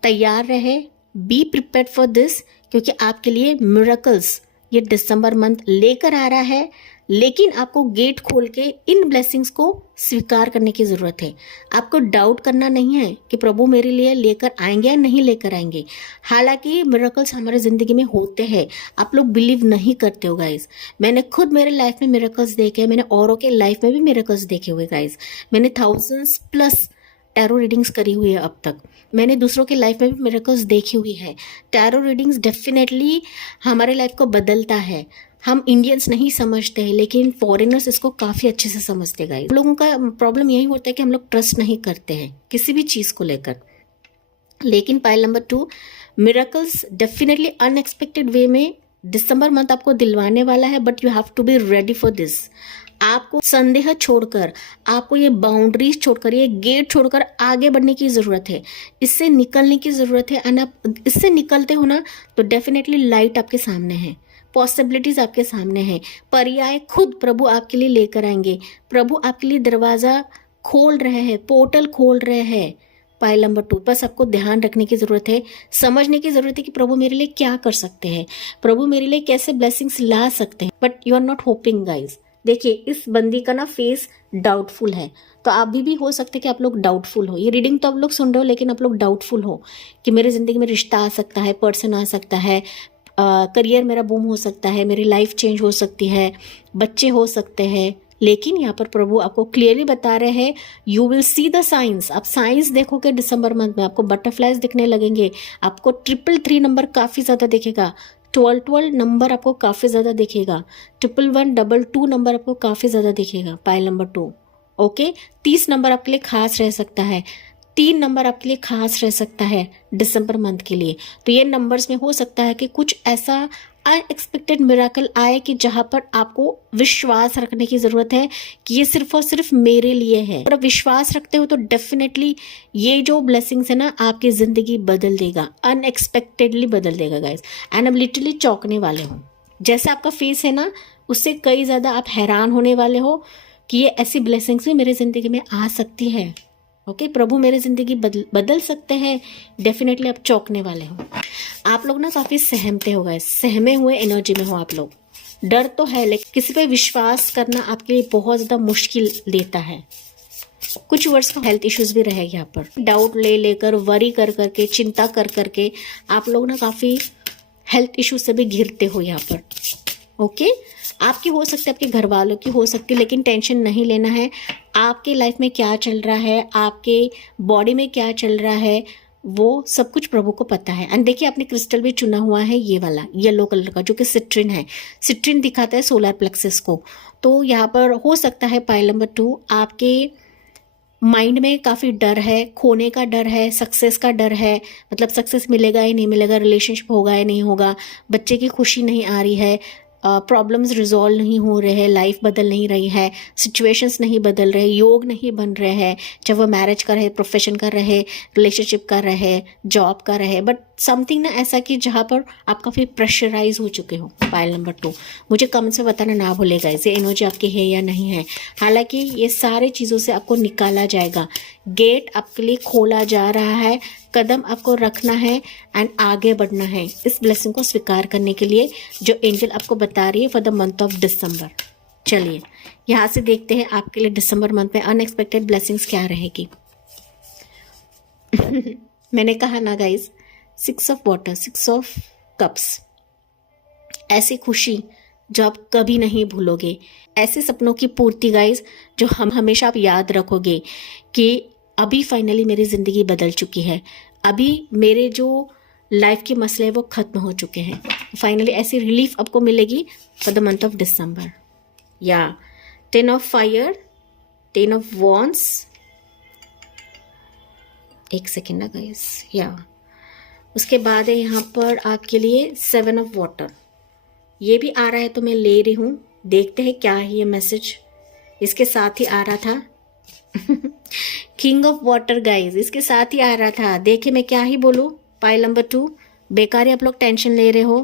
तैयार रहे, बी प्रिपेयर्ड फॉर दिस, क्योंकि आपके लिए मिरेकल्स ये दिसंबर मंथ लेकर आ रहा है। लेकिन आपको गेट खोल के इन ब्लेसिंग्स को स्वीकार करने की ज़रूरत है। आपको डाउट करना नहीं है कि प्रभु मेरे लिए लेकर आएंगे या नहीं लेकर आएंगे। हालांकि मिरेकल्स हमारे ज़िंदगी में होते हैं, आप लोग बिलीव नहीं करते हो गाइज। मैंने खुद मेरे लाइफ में मिरेकल्स देखे हैं, मैंने औरों के लाइफ में भी मिरेकल्स देखे हुए गाइज। मैंने 1000s प्लस टैरो रीडिंग्स करी हुई है अब तक, मैंने दूसरों की लाइफ में भी मिरेकल्स देखी हुई है। टैरो रीडिंग्स डेफिनेटली हमारे लाइफ को बदलता है। हम इंडियंस नहीं समझते हैं, लेकिन फॉरेनर्स इसको काफ़ी अच्छे से समझते गाइस। लोगों का प्रॉब्लम यही होता है कि हम लोग ट्रस्ट नहीं करते हैं किसी भी चीज़ को लेकर। लेकिन pile number 2, miracles definitely unexpected way में दिसंबर मंथ आपको दिलवाने वाला है, but you have to be ready for this. आपको संदेह छोड़कर, आपको ये बाउंड्रीज छोड़कर, ये गेट छोड़कर आगे बढ़ने की ज़रूरत है, इससे निकलने की ज़रूरत है। एंड आप इससे निकलते हो ना तो डेफिनेटली लाइट आपके सामने है, पॉसिबिलिटीज आपके सामने है, पर्याय खुद प्रभु आपके लिए लेकर आएंगे। प्रभु आपके लिए दरवाज़ा खोल रहे हैं, पोर्टल खोल रहे हैं। पाइल नंबर 2, बस आपको ध्यान रखने की ज़रूरत है, समझने की ज़रूरत है कि प्रभु मेरे लिए क्या कर सकते हैं, प्रभु मेरे लिए कैसे ब्लेसिंग्स ला सकते हैं। But you are not hoping guys. देखिए इस बंदी का ना फेस डाउटफुल है, तो आप भी हो सकते कि आप लोग डाउटफुल हो। ये रीडिंग तो आप लोग सुन रहे हो, लेकिन आप लोग डाउटफुल हो कि मेरे ज़िंदगी में रिश्ता आ सकता है, पर्सन आ सकता है, करियर मेरा बूम हो सकता है, मेरी लाइफ चेंज हो सकती है, बच्चे हो सकते हैं। लेकिन यहाँ पर प्रभु आपको क्लियरली बता रहे हैं, you will see the science. आप साइंस देखोगे दिसंबर मंथ में, आपको बटरफ्लाइज दिखने लगेंगे, आपको 333 नंबर काफ़ी ज़्यादा दिखेगा, 1212 नंबर आपको काफ़ी ज़्यादा दिखेगा, 1112 नंबर आपको काफ़ी ज़्यादा दिखेगा। Pile number 2, okay. 30 नंबर आपके लिए खास रह सकता है, 3 नंबर आपके लिए खास रह सकता है दिसंबर मंथ के लिए। तो ये नंबर्स में हो सकता है कि कुछ ऐसा अनएक्सपेक्टेड मिराकल आए कि जहां पर आपको विश्वास रखने की ज़रूरत है कि ये सिर्फ और सिर्फ मेरे लिए है। और विश्वास रखते हो तो डेफिनेटली ये जो ब्लेसिंग्स है ना आपकी ज़िंदगी बदल देगा, अनएक्सपेक्टेडली बदल देगा गाइस। एंड अब लिटरली चौंकने वाले हो, जैसे आपका फेस है ना उससे कई ज़्यादा आप हैरान होने वाले हो कि ये ऐसी ब्लेसिंग्स भी मेरी ज़िंदगी में आ सकती है। ओके, प्रभु मेरी ज़िंदगी बदल सकते हैं। डेफिनेटली आप चौंकने वाले हो। आप लोग ना काफ़ी सहमते हो गए, सहमे हुए एनर्जी में हो आप लोग। डर तो है, लेकिन किसी पे विश्वास करना आपके लिए बहुत ज़्यादा मुश्किल लेता है। कुछ वर्ड्स को हेल्थ इश्यूज भी रहे यहाँ पर, डाउट ले लेकर, वरी कर करके, चिंता कर करके आप लोग ना काफ़ी हेल्थ इश्यूज से भी घिरते हो यहाँ पर। ओके, आपकी हो सकती है, आपके घर वालों की हो सकती है, लेकिन टेंशन नहीं लेना है। आपके लाइफ में क्या चल रहा है, आपके बॉडी में क्या चल रहा है, वो सब कुछ प्रभु को पता है। एंड देखिए, आपने क्रिस्टल भी चुना हुआ है ये वाला येलो कलर का, जो कि सिट्रिन है। सिट्रिन दिखाता है सोलर प्लेक्सस को। तो यहाँ पर हो सकता है पाइल नंबर 2 आपके माइंड में काफ़ी डर है, खोने का डर है, सक्सेस का डर है, मतलब सक्सेस मिलेगा या नहीं मिलेगा, रिलेशनशिप होगा या नहीं होगा, बच्चे की खुशी नहीं आ रही है, प्रॉब्लम्स रिजॉल्व नहीं हो रहे हैं, लाइफ बदल नहीं रही है, सिचुएशंस नहीं बदल रहे, योग नहीं बन रहे हैं, चाहे वो मैरिज का रहे, प्रोफेशन का रहे, रिलेशनशिप का रहे, जॉब का रहे, बट समथिंग ना ऐसा कि जहाँ पर आप काफ़ी प्रेशराइज हो चुके हो। पाइल नंबर 2 मुझे कमेंट्स में बताना ना भूलेगा इसे एनर्जी आपकी है या नहीं है। हालांकि ये सारे चीज़ों से आपको निकाला जाएगा, गेट आपके लिए खोला जा रहा है, कदम आपको रखना है एंड आगे बढ़ना है इस ब्लेसिंग को स्वीकार करने के लिए जो एंजल आपको बता रही है फॉर द मंथ ऑफ दिसंबर। चलिए यहाँ से देखते हैं आपके लिए दिसंबर मंथ में अनएक्सपेक्टेड ब्लेसिंग्स क्या रहेगी। मैंने कहा ना guys, 6 of water, 6 of cups, ऐसी खुशी जो आप कभी नहीं भूलोगे, ऐसे सपनों की पूर्ति गाइज जो हम हमेशा आप याद रखोगे कि अभी फाइनली मेरी ज़िंदगी बदल चुकी है, अभी मेरे जो लाइफ के मसले वो ख़त्म हो चुके हैं। फाइनली ऐसी रिलीफ आपको मिलेगी for the month of December. या 10 ऑफ फायर, 10 ऑफ वॉन्ड्स, एक सेकेंड ना गाइस, या उसके बाद है यहाँ पर आपके लिए 7 ऑफ वाटर। ये भी आ रहा है तो मैं ले रही हूँ, देखते हैं क्या है ये मैसेज। इसके साथ ही आ रहा था किंग ऑफ वाटर गाइज, इसके साथ ही आ रहा था। देखे मैं क्या ही बोलूँ। पाइल नंबर 2, बेकार ही आप लोग टेंशन ले रहे हो,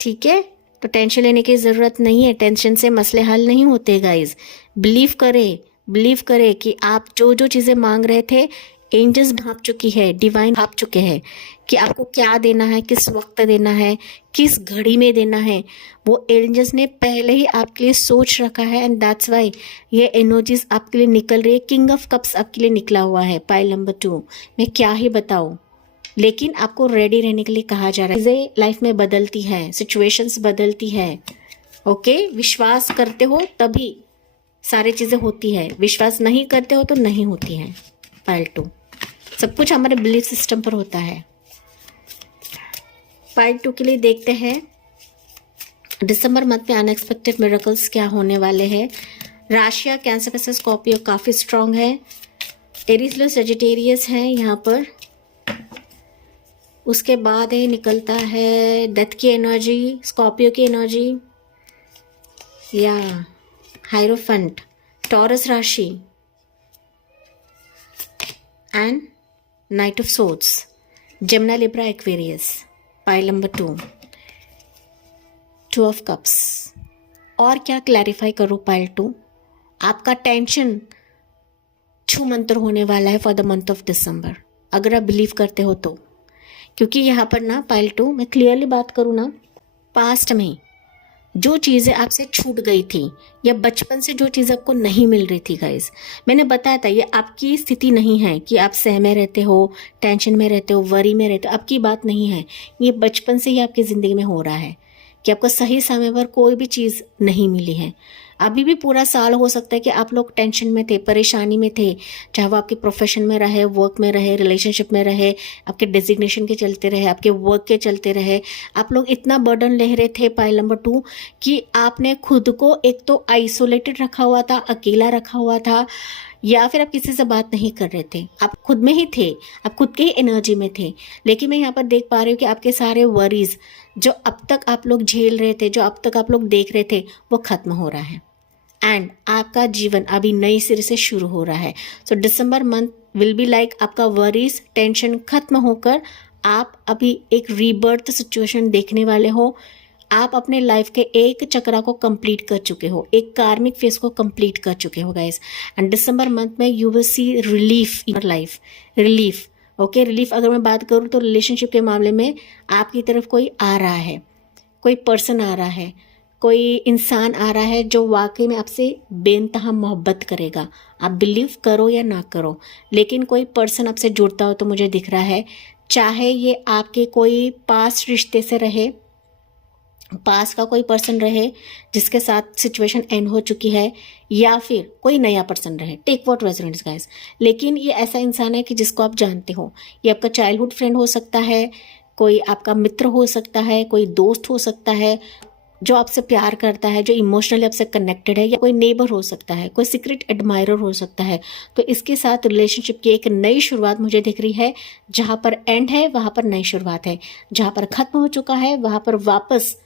ठीक है, तो टेंशन लेने की ज़रूरत नहीं है, टेंशन से मसले हल नहीं होते गाइज। बिलीव करे कि आप जो जो चीज़ें मांग रहे थे एंजल्स भाप चुकी है, डिवाइन भाप चुके हैं कि आपको क्या देना है, किस वक्त देना है, किस घड़ी में देना है, वो एंजल्स ने पहले ही आपके लिए सोच रखा है। एंड दैट्स वाई ये एनर्जीज आपके लिए निकल रही है। किंग ऑफ कप्स आपके लिए निकला हुआ है पाइल नंबर 2। मैं क्या ही बताऊँ, लेकिन आपको रेडी रहने के लिए कहा जा रहा है। चीज़ें लाइफ में बदलती है, सिचुएशंस बदलती है। ओके, विश्वास करते हो तभी सारी चीज़ें होती है, विश्वास नहीं करते हो तो नहीं होती है। पाइल 2, सब कुछ हमारे बिलीफ सिस्टम पर होता है। पाइल 2 के लिए देखते हैं दिसंबर मंथ में अनएक्सपेक्टेड मिरेकल्स क्या होने वाले हैं। राशिया कैंसर का स्कॉर्पियो काफ़ी स्ट्रांग है, एरीज लो सजिटेरियस है यहाँ पर। उसके बाद है निकलता है डेथ की एनर्जी, स्कॉर्पियो की एनर्जी, या हायरोफेंट, टॉरस राशि and night of swords, Gemini, Libra, Aquarius. Pile number 2, 2 of cups. और क्या क्लैरिफाई करूँ पाइल 2, आपका टेंशन छू मंतर होने वाला है फॉर द मंथ ऑफ दिसंबर, अगर आप बिलीव करते हो तो। क्योंकि यहाँ पर ना पाइल 2, मैं क्लियरली बात करूँ ना, पास्ट में जो चीज़ें आपसे छूट गई थी या बचपन से जो चीज़ आपको नहीं मिल रही थी गाइस, मैंने बताया था ये आपकी स्थिति नहीं है कि आप सहमे रहते हो, टेंशन में रहते हो, वरी में रहते हो, आपकी बात नहीं है। ये बचपन से ही आपकी ज़िंदगी में हो रहा है कि आपको सही समय पर कोई भी चीज़ नहीं मिली है। अभी भी पूरा साल हो सकता है कि आप लोग टेंशन में थे, परेशानी में थे, चाहे वो आपके प्रोफेशन में रहे, वर्क में रहे, रिलेशनशिप में रहे, आपके डेजिग्नेशन के चलते रहे, आपके वर्क के चलते रहे, आप लोग इतना बर्डन ले रहे थे पाइल नंबर 2 कि आपने खुद को एक तो आइसोलेटेड रखा हुआ था, अकेला रखा हुआ था, या फिर आप किसी से बात नहीं कर रहे थे, आप खुद में ही थे, आप खुद के ही एनर्जी में थे। लेकिन मैं यहाँ पर देख पा रही हूँ कि आपके सारे वरीज जो अब तक आप लोग झेल रहे थे, जो अब तक आप लोग देख रहे थे, वो खत्म हो रहा है एंड आपका जीवन अभी नई सिरे से शुरू हो रहा है। सो दिसंबर मंथ विल बी लाइक आपका वरीज, टेंशन खत्म होकर आप अभी एक रीबर्थ सिचुएशन देखने वाले हो। आप अपने लाइफ के एक चक्रा को कंप्लीट कर चुके हो, एक कार्मिक फेज को कंप्लीट कर चुके हो गाइस। एंड दिसंबर मंथ में you will see relief in your life, relief. Okay, relief अगर मैं बात करूँ तो रिलेशनशिप के मामले में आपकी तरफ कोई आ रहा है, कोई पर्सन आ रहा है, कोई इंसान आ रहा है जो वाकई में आपसे बेइंतहा मोहब्बत करेगा, आप बिलीव करो या ना करो, लेकिन कोई पर्सन आपसे जुड़ता हो तो मुझे दिख रहा है, चाहे ये आपके कोई पास्ट रिश्ते से रहे, पास का कोई पर्सन रहे जिसके साथ सिचुएशन एंड हो चुकी है, या फिर कोई नया पर्सन रहे, टेक व्हाट रेजोनेट्स गाइस। लेकिन ये ऐसा इंसान है कि जिसको आप जानते हो, ये आपका चाइल्डहुड फ्रेंड हो सकता है, कोई आपका मित्र हो सकता है, कोई दोस्त हो सकता है जो आपसे प्यार करता है, जो इमोशनली आपसे कनेक्टेड है, या कोई नेबर हो सकता है, कोई सीक्रेट एडमायरर हो सकता है। तो इसके साथ रिलेशनशिप की एक नई शुरुआत मुझे दिख रही है। जहाँ पर एंड है वहाँ पर नई शुरुआत है, जहाँ पर खत्म हो चुका है वहाँ पर वापस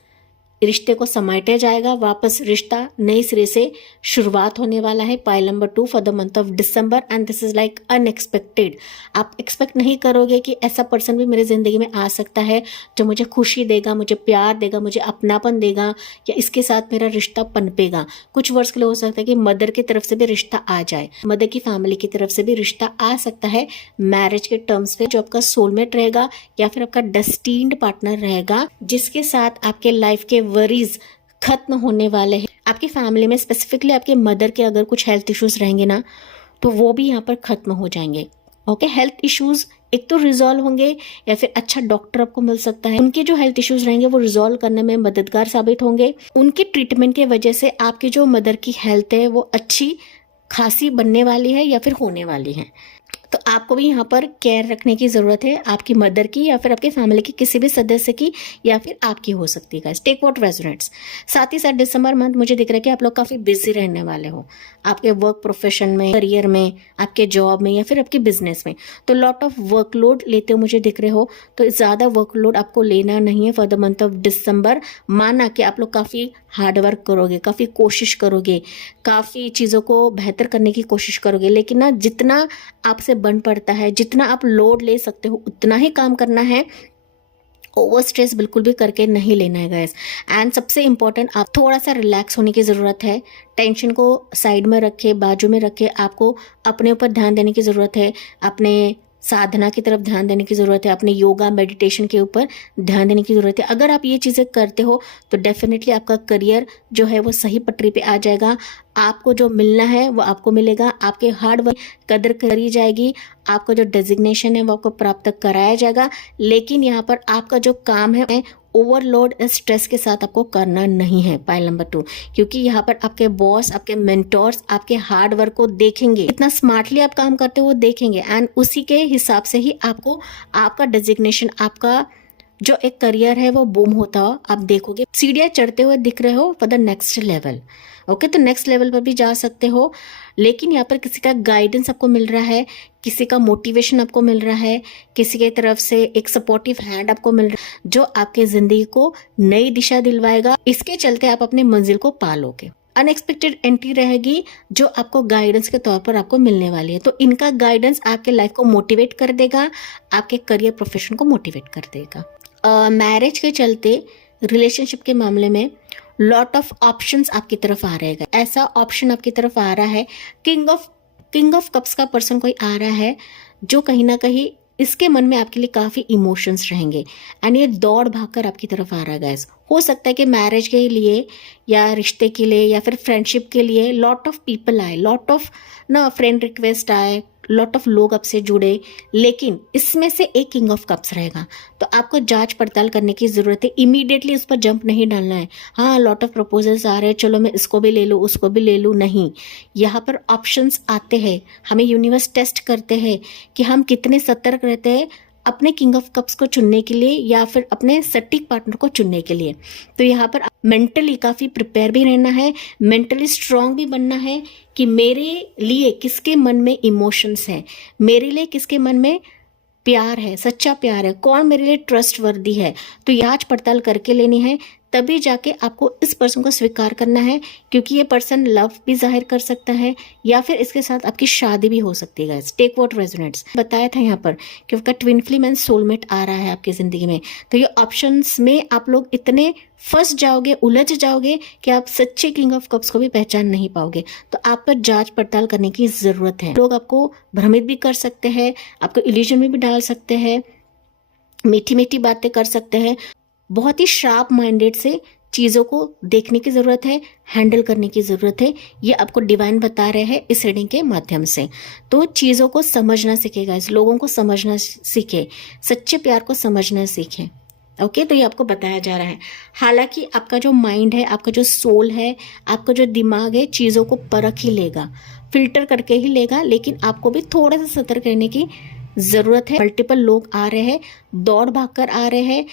रिश्ते को समेटा जाएगा, वापस रिश्ता नए सिरे से शुरुआत होने वाला है। Pile number 2 for the month of December, and this is like unexpected. आप एक्सपेक्ट नहीं करोगे कि ऐसा पर्सन भी मेरे जिंदगी में आ सकता है जो मुझे खुशी देगा, मुझे प्यार देगा, मुझे अपनापन देगा, या इसके साथ मेरा रिश्ता पनपेगा। कुछ वर्ष के लिए हो सकता है कि मदर की तरफ से भी रिश्ता आ जाए, मदर की फैमिली की तरफ से भी रिश्ता आ सकता है मैरिज के टर्म्स पे, जो आपका सोलमेट रहेगा या फिर आपका डेस्टिन्ड पार्टनर रहेगा, जिसके साथ आपके लाइफ के वरीज खत्म होने वाले हैं। आपकी फैमिली में स्पेसिफिकली आपके मदर के अगर कुछ हेल्थ इश्यूज रहेंगे ना, तो वो भी यहाँ पर खत्म हो जाएंगे। ओके, हेल्थ इश्यूज एक तो रिजॉल्व होंगे, या फिर अच्छा डॉक्टर आपको मिल सकता है, उनके जो हेल्थ इश्यूज रहेंगे वो रिजॉल्व करने में मददगार साबित होंगे। उनके ट्रीटमेंट की वजह से आपकी जो मदर की हेल्थ है वो अच्छी खासी बनने वाली है या फिर होने वाली है। तो आपको भी यहाँ पर केयर रखने की ज़रूरत है, आपकी मदर की या फिर आपके फैमिली के किसी भी सदस्य की, या फिर आपकी हो सकती है। Take what resonates. साथ ही साथ दिसंबर मंथ मुझे दिख रहा है कि आप लोग काफ़ी बिजी रहने वाले हो, आपके वर्क प्रोफेशन में, करियर में, आपके जॉब में, या फिर आपके बिजनेस में। तो लॉट ऑफ वर्कलोड लेते हो मुझे दिख रहे हो, तो ज़्यादा वर्कलोड आपको लेना नहीं है फॉर द मंथ ऑफ दिसंबर। माना कि आप लोग काफ़ी हार्डवर्क करोगे, काफ़ी कोशिश करोगे, काफ़ी चीज़ों को बेहतर करने की कोशिश करोगे, लेकिन ना जितना आपसे बन पड़ता है, जितना आप लोड ले सकते हो उतना ही काम करना है। ओवर स्ट्रेस बिल्कुल भी करके नहीं लेना है गाइस। एंड सबसे इंपॉर्टेंट, आप थोड़ा सा रिलैक्स होने की ज़रूरत है। टेंशन को साइड में रखे, बाजू में रखे, आपको अपने ऊपर ध्यान देने की ज़रूरत है, अपने साधना की तरफ ध्यान देने की ज़रूरत है, अपने योगा मेडिटेशन के ऊपर ध्यान देने की ज़रूरत है। अगर आप ये चीज़ें करते हो तो डेफिनेटली आपका करियर जो है वो सही पटरी पे आ जाएगा। आपको जो मिलना है वो आपको मिलेगा, आपके हार्ड वर्क कदर करी जाएगी, आपका जो डेजिग्नेशन है वो आपको प्राप्त कराया जाएगा। लेकिन यहाँ पर आपका जो काम है ओवरलोड स्ट्रेस के साथ आपको करना नहीं है, पाइल नंबर 2, क्योंकि यहाँ पर आपके बॉस, आपके मेंटोर्स आपके हार्ड वर्क को देखेंगे, इतना स्मार्टली आप काम करते हो वो देखेंगे, एंड उसी के हिसाब से ही आपको आपका डेजिग्नेशन, आपका जो एक करियर है वो बूम होता हो आप देखोगे। सीढ़ियाँ चढ़ते हुए दिख रहे हो for the next level. Okay, तो नेक्स्ट लेवल पर भी जा सकते हो, लेकिन यहाँ पर किसी का गाइडेंस आपको मिल रहा है, किसी का मोटिवेशन आपको मिल रहा है, किसी के तरफ से एक सपोर्टिव हैंड आपको मिल रहा है जो आपके जिंदगी को नई दिशा दिलवाएगा। इसके चलते आप अपनी मंजिल को पालोगे। अनएक्सपेक्टेड एंट्री रहेगी जो आपको गाइडेंस के तौर पर आपको मिलने वाली है। तो इनका गाइडेंस आपके लाइफ को मोटिवेट कर देगा, आपके करियर प्रोफेशन को मोटिवेट कर देगा। मैरिज के चलते रिलेशनशिप के मामले में लॉट ऑफ ऑप्शंस आपकी तरफ आ रहे हैं। ऐसा ऑप्शन आपकी तरफ आ रहा है, किंग ऑफ कप्स का पर्सन कोई आ रहा है जो कहीं ना कहीं इसके मन में आपके लिए काफ़ी इमोशंस रहेंगे, एंड ये दौड़ भागकर आपकी तरफ आ रहा है गाइस। हो सकता है कि मैरिज के लिए या रिश्ते के लिए या फिर फ्रेंडशिप के लिए लॉट ऑफ पीपल आए, लॉट ऑफ ना फ्रेंड रिक्वेस्ट आए, लॉट ऑफ लोग आपसे जुड़े, लेकिन इसमें से एक किंग ऑफ कप्स रहेगा। तो आपको जांच पड़ताल करने की ज़रूरत है, इमीडिएटली उस पर जंप नहीं डालना है। हाँ, लॉट ऑफ प्रपोजल्स आ रहे हैं, चलो मैं इसको भी ले लूँ, उसको भी ले लूँ, नहीं। यहाँ पर ऑप्शंस आते हैं, हमें यूनिवर्स टेस्ट करते हैं कि हम कितने सतर्क रहते हैं अपने किंग ऑफ कप्स को चुनने के लिए या फिर अपने सटीक पार्टनर को चुनने के लिए। तो यहाँ पर मेंटली काफ़ी प्रिपेयर भी रहना है, मेंटली स्ट्रांग भी बनना है कि मेरे लिए किसके मन में इमोशंस है, मेरे लिए किसके मन में प्यार है, सच्चा प्यार है, कौन मेरे लिए ट्रस्ट वर्दी है। तो जांच पड़ताल करके लेनी है, तभी जाके आपको इस पर्सन को स्वीकार करना है, क्योंकि ये पर्सन लव भी जाहिर कर सकता है या फिर इसके साथ आपकी शादी भी हो सकती है गाइस। Take what resonates. बताया था यहाँ पर कि उसका ट्विन फ्लेम एंड सोलमेट आ रहा है आपकी जिंदगी में। तो ये ऑप्शंस में आप लोग इतने फंस जाओगे, उलझ जाओगे कि आप सच्चे किंग ऑफ कप्स को भी पहचान नहीं पाओगे। तो आप पर जांच पड़ताल करने की जरूरत है। लोग आपको भ्रमित भी कर सकते हैं, आपको इल्यूजन में भी डाल सकते हैं, मीठी मीठी बातें कर सकते हैं, बहुत ही शार्प माइंडेड से चीज़ों को देखने की ज़रूरत है, हैंडल करने की ज़रूरत है। ये आपको डिवाइन बता रहे हैं इस रीडिंग के माध्यम से। तो चीज़ों को समझना सीखेगा, इस लोगों को समझना सीखे, सच्चे प्यार को समझना सीखें। ओके, तो ये आपको बताया जा रहा है। हालांकि आपका जो माइंड है, आपका जो सोल है, आपका जो दिमाग है, चीज़ों को परख ही लेगा, फिल्टर करके ही लेगा, लेकिन आपको भी थोड़ा सा सतर्क रहने की ज़रूरत है। मल्टीपल लोग आ रहे हैं, दौड़ भाग कर आ रहे हैं,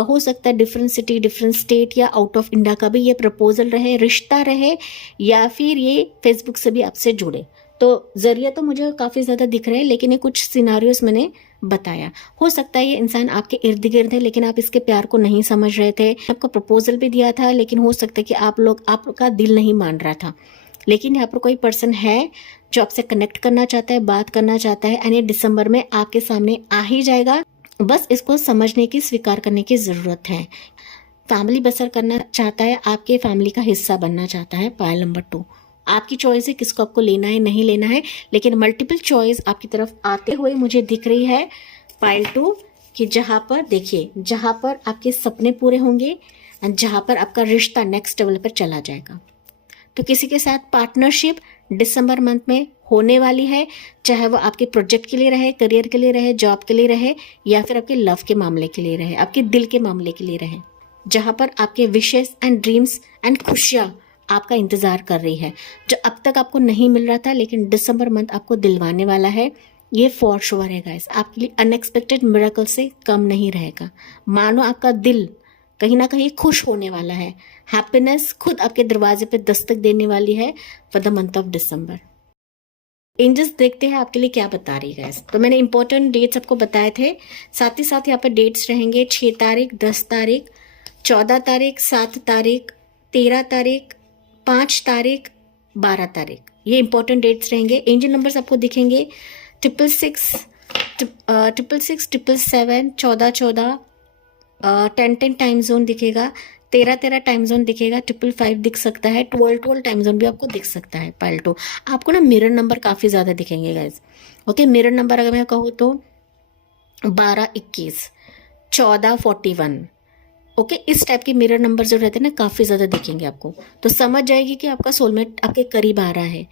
हो सकता है डिफरेंट सिटी, डिफरेंट स्टेट या आउट ऑफ इंडिया का भी ये प्रपोजल रहे, रिश्ता रहे, या फिर ये फेसबुक से भी आपसे जुड़े। तो जरिया तो मुझे काफ़ी ज़्यादा दिख रहे हैं, लेकिन ये कुछ सिनारियोस मैंने बताया। हो सकता है ये इंसान आपके इर्द गिर्द है, लेकिन आप इसके प्यार को नहीं समझ रहे थे। आपको प्रपोजल भी दिया था, लेकिन हो सकता है कि आपका दिल नहीं मान रहा था। लेकिन यहाँ पर कोई पर्सन है जो आपसे कनेक्ट करना चाहता है, बात करना चाहता है, यानी दिसंबर में आपके सामने आ ही जाएगा। बस इसको समझने की, स्वीकार करने की ज़रूरत है। फैमिली बसर करना चाहता है, आपके फैमिली का हिस्सा बनना चाहता है। पायल नंबर 2, आपकी चॉइस है किसको आपको लेना है, नहीं लेना है, लेकिन मल्टीपल चॉइस आपकी तरफ आते हुए मुझे दिख रही है पायल 2 कि जहाँ पर देखिए, जहाँ पर आपके सपने पूरे होंगे, जहाँ पर आपका रिश्ता नेक्स्ट लेवल पर चला जाएगा। तो किसी के साथ पार्टनरशिप दिसंबर मंथ में होने वाली है, चाहे वो आपके प्रोजेक्ट के लिए रहे, करियर के लिए रहे, जॉब के लिए रहे, या फिर आपके लव के मामले के लिए रहे, आपके दिल के मामले के लिए रहे, जहाँ पर आपके विशेस एंड ड्रीम्स एंड खुशियाँ आपका इंतजार कर रही है, जो अब तक आपको नहीं मिल रहा था, लेकिन दिसंबर मंथ आपको दिलवाने वाला है। ये फॉर श्योर है गाइस, आपके लिए अनएक्सपेक्टेड मिरेकल से कम नहीं रहेगा। मानो आपका दिल कहीं ना कहीं खुश होने वाला है, हैप्पीनेस खुद आपके दरवाजे पे दस्तक देने वाली है for the month of December. Angels देखते हैं आपके लिए क्या बता रही है गाइस। तो मैंने इंपॉर्टेंट डेट्स आपको बताए थे, साथ ही साथ यहाँ पर डेट्स रहेंगे 6 तारीख, 10 तारीख, 14 तारीख, 7 तारीख, 13 तारीख, 5 तारीख, 12 तारीख। ये इंपॉर्टेंट डेट्स रहेंगे। एंजल नंबर्स आपको दिखेंगे 666, 666, 777, 14, 14, 10, 10 टाइम जोन दिखेगा, 13, 13 टाइम जोन दिखेगा, 555 दिख सकता है, 12, 12 टाइम जोन भी आपको दिख सकता है। पायल 2 आपको ना मिरर नंबर काफ़ी ज़्यादा दिखेंगे गाइज। ओके, मिरर नंबर अगर मैं कहूँ तो 12, 21, 14, 41। ओके, इस टाइप के मिरर नंबर जो रहते हैं ना, काफ़ी ज़्यादा दिखेंगे आपको। तो समझ जाएगी कि आपका सोलमेट आपके करीब आ रहा है।